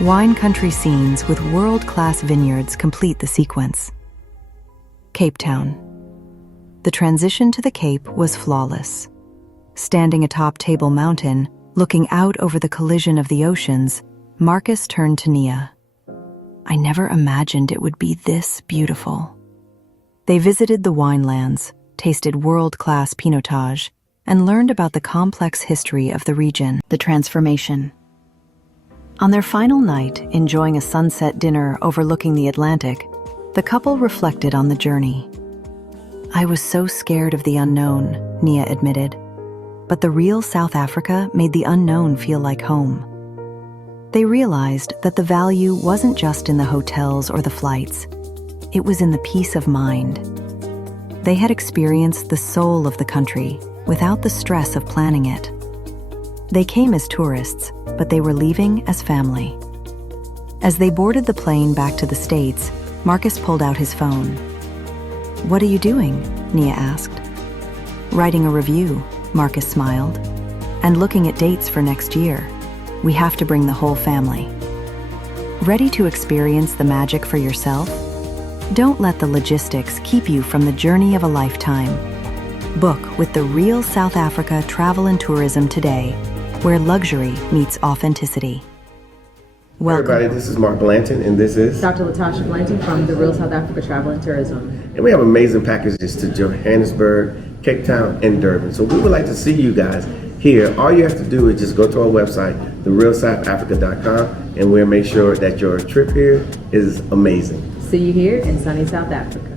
Wine country scenes with world-class vineyards complete the sequence. Cape Town. The transition to the Cape was flawless. Standing atop Table Mountain, looking out over the collision of the oceans, Marcus turned to Nia. "I never imagined it would be this beautiful." They visited the winelands, tasted world-class pinotage, and learned about the complex history of the region. The transformation. On their final night, enjoying a sunset dinner overlooking the Atlantic, the couple reflected on the journey. "I was so scared of the unknown," Nia admitted. But the Real South Africa made the unknown feel like home. They realized that the value wasn't just in the hotels or the flights. It was in the peace of mind. They had experienced the soul of the country without the stress of planning it. They came as tourists, but they were leaving as family. As they boarded the plane back to the States, Marcus pulled out his phone. "What are you doing?" Nia asked. "Writing a review," Marcus smiled. "And looking at dates for next year. We have to bring the whole family." Ready to experience the magic for yourself? Don't let the logistics keep you from the journey of a lifetime. Book with the Real South Africa Travel and Tourism today, where luxury meets authenticity. Welcome. Everybody, this is Mark Blanton, and this is Dr. Latasha Blanton from the Real South Africa Travel and Tourism. and we have amazing packages to Johannesburg, Cape Town, and Durban. So we would like to see you guys here. All you have to do is just go to our website, therealsouthafrica.com, and we'll make sure that your trip here is amazing. See you here in sunny South Africa.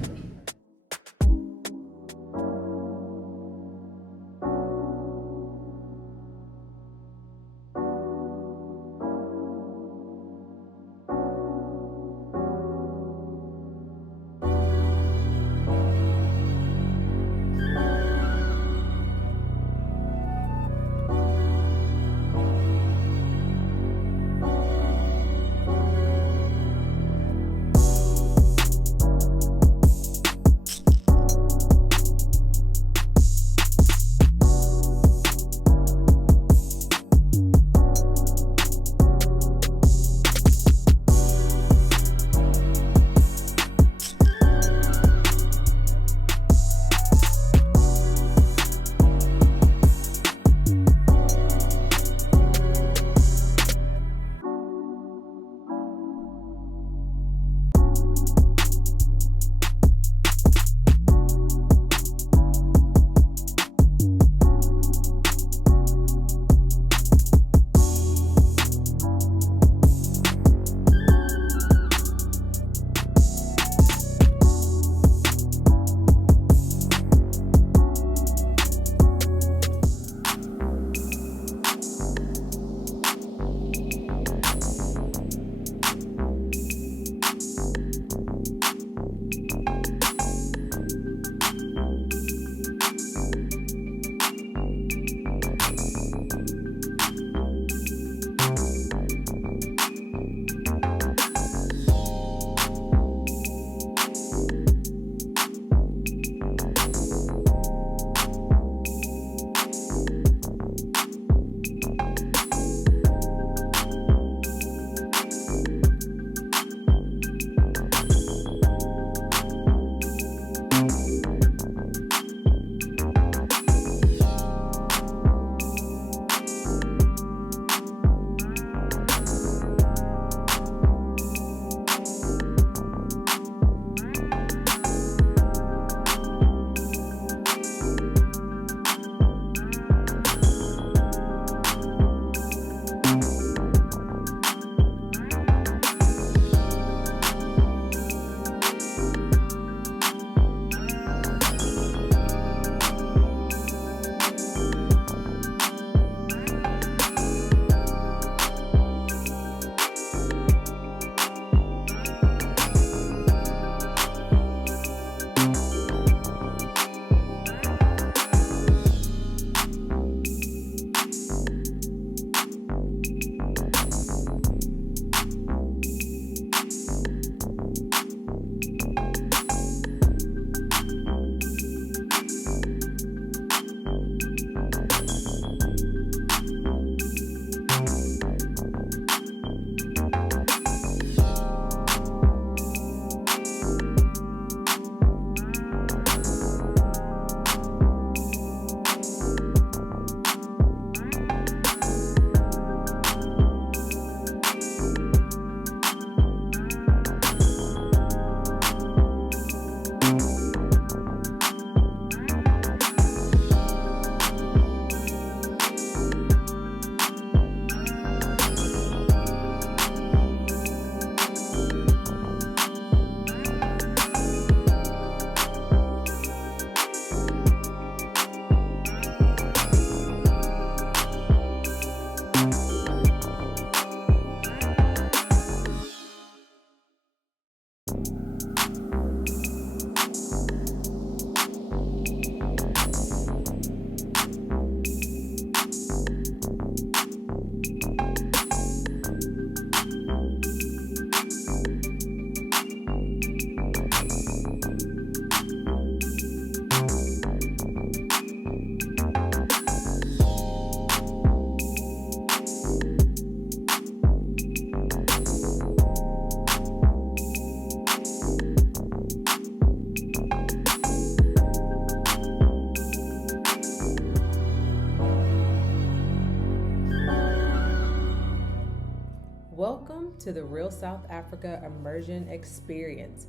Welcome to the Real South Africa Immersion Experience.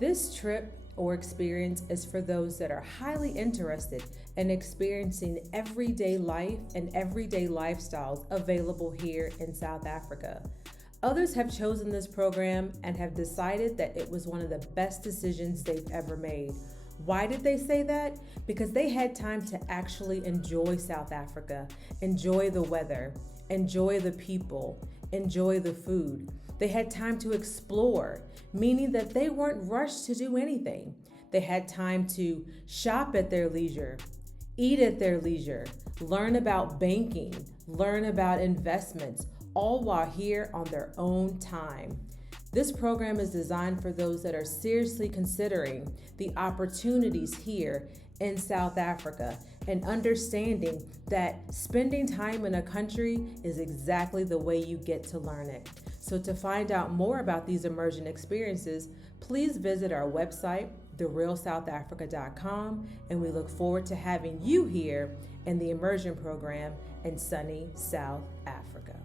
This trip or experience is for those that are highly interested in experiencing everyday life and everyday lifestyles available here in South Africa. Others have chosen this program and have decided that it was one of the best decisions they've ever made. Why did they say that? Because they had time to actually enjoy South Africa, enjoy the weather, enjoy the people, enjoy the food. They had time to explore, meaning that they weren't rushed to do anything. They had time to shop at their leisure, eat at their leisure, learn about banking, learn about investments, all while here on their own time. This program is designed for those that are seriously considering the opportunities here in South Africa and understanding that spending time in a country is exactly the way you get to learn it. So to find out more about these immersion experiences, please visit our website, therealsouthafrica.com, and we look forward to having you here in the immersion program in sunny South Africa.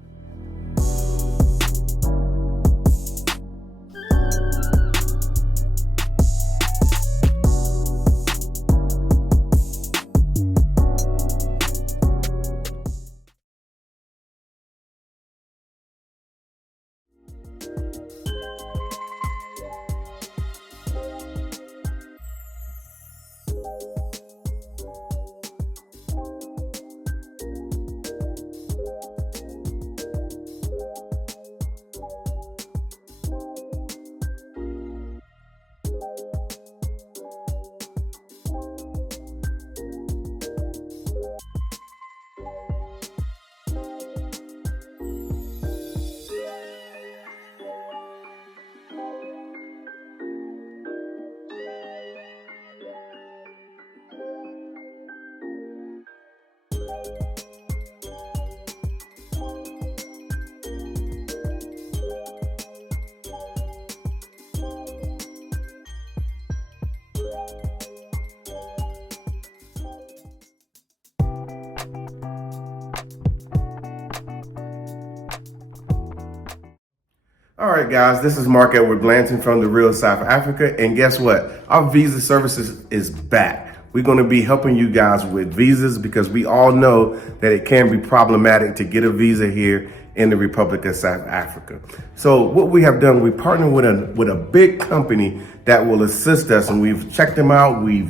All right, guys, this is Mark Edward Blanton from the Real South Africa. And guess what? Our visa services is back. We're going to be helping you guys with visas because we all know that it can be problematic to get a visa here in the Republic of South Africa. So what we have done, we partnered with a big company that will assist us, and we've checked them out. We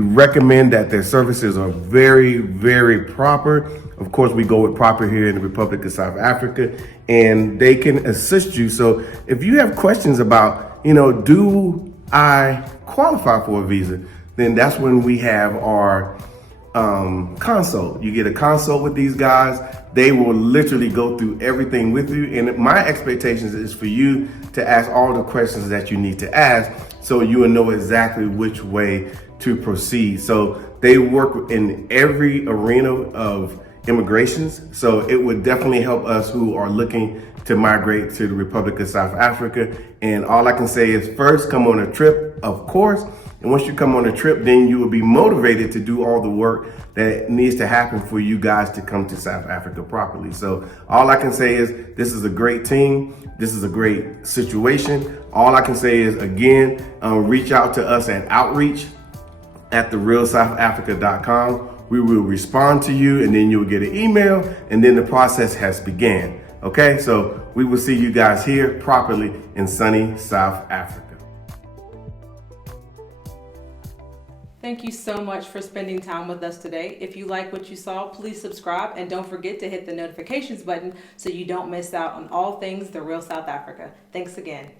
recommend that their services are very, very proper. Of course, we go with proper here in the Republic of South Africa, and they can assist you. So if you have questions about, do I qualify for a visa? Then that's when we have our consult. You get a consult with these guys. They will literally go through everything with you. And my expectations is for you to ask all the questions that you need to ask so you will know exactly which way to proceed. So they work in every arena of immigrations. So it would definitely help us who are looking to migrate to the Republic of South Africa. And all I can say is first, come on a trip, of course. And once you come on a trip, then you will be motivated to do all the work that needs to happen for you guys to come to South Africa properly. So all I can say is this is a great team. This is a great situation. All I can say is, again, reach out to us at outreach@therealsouthafrica.com. We will respond to you, and then you'll get an email, and then the process has began. Okay, so we will see you guys here properly in sunny South Africa. Thank you so much for spending time with us today. If you like what you saw, please subscribe and don't forget to hit the notifications button so you don't miss out on all things The Real South Africa. Thanks again.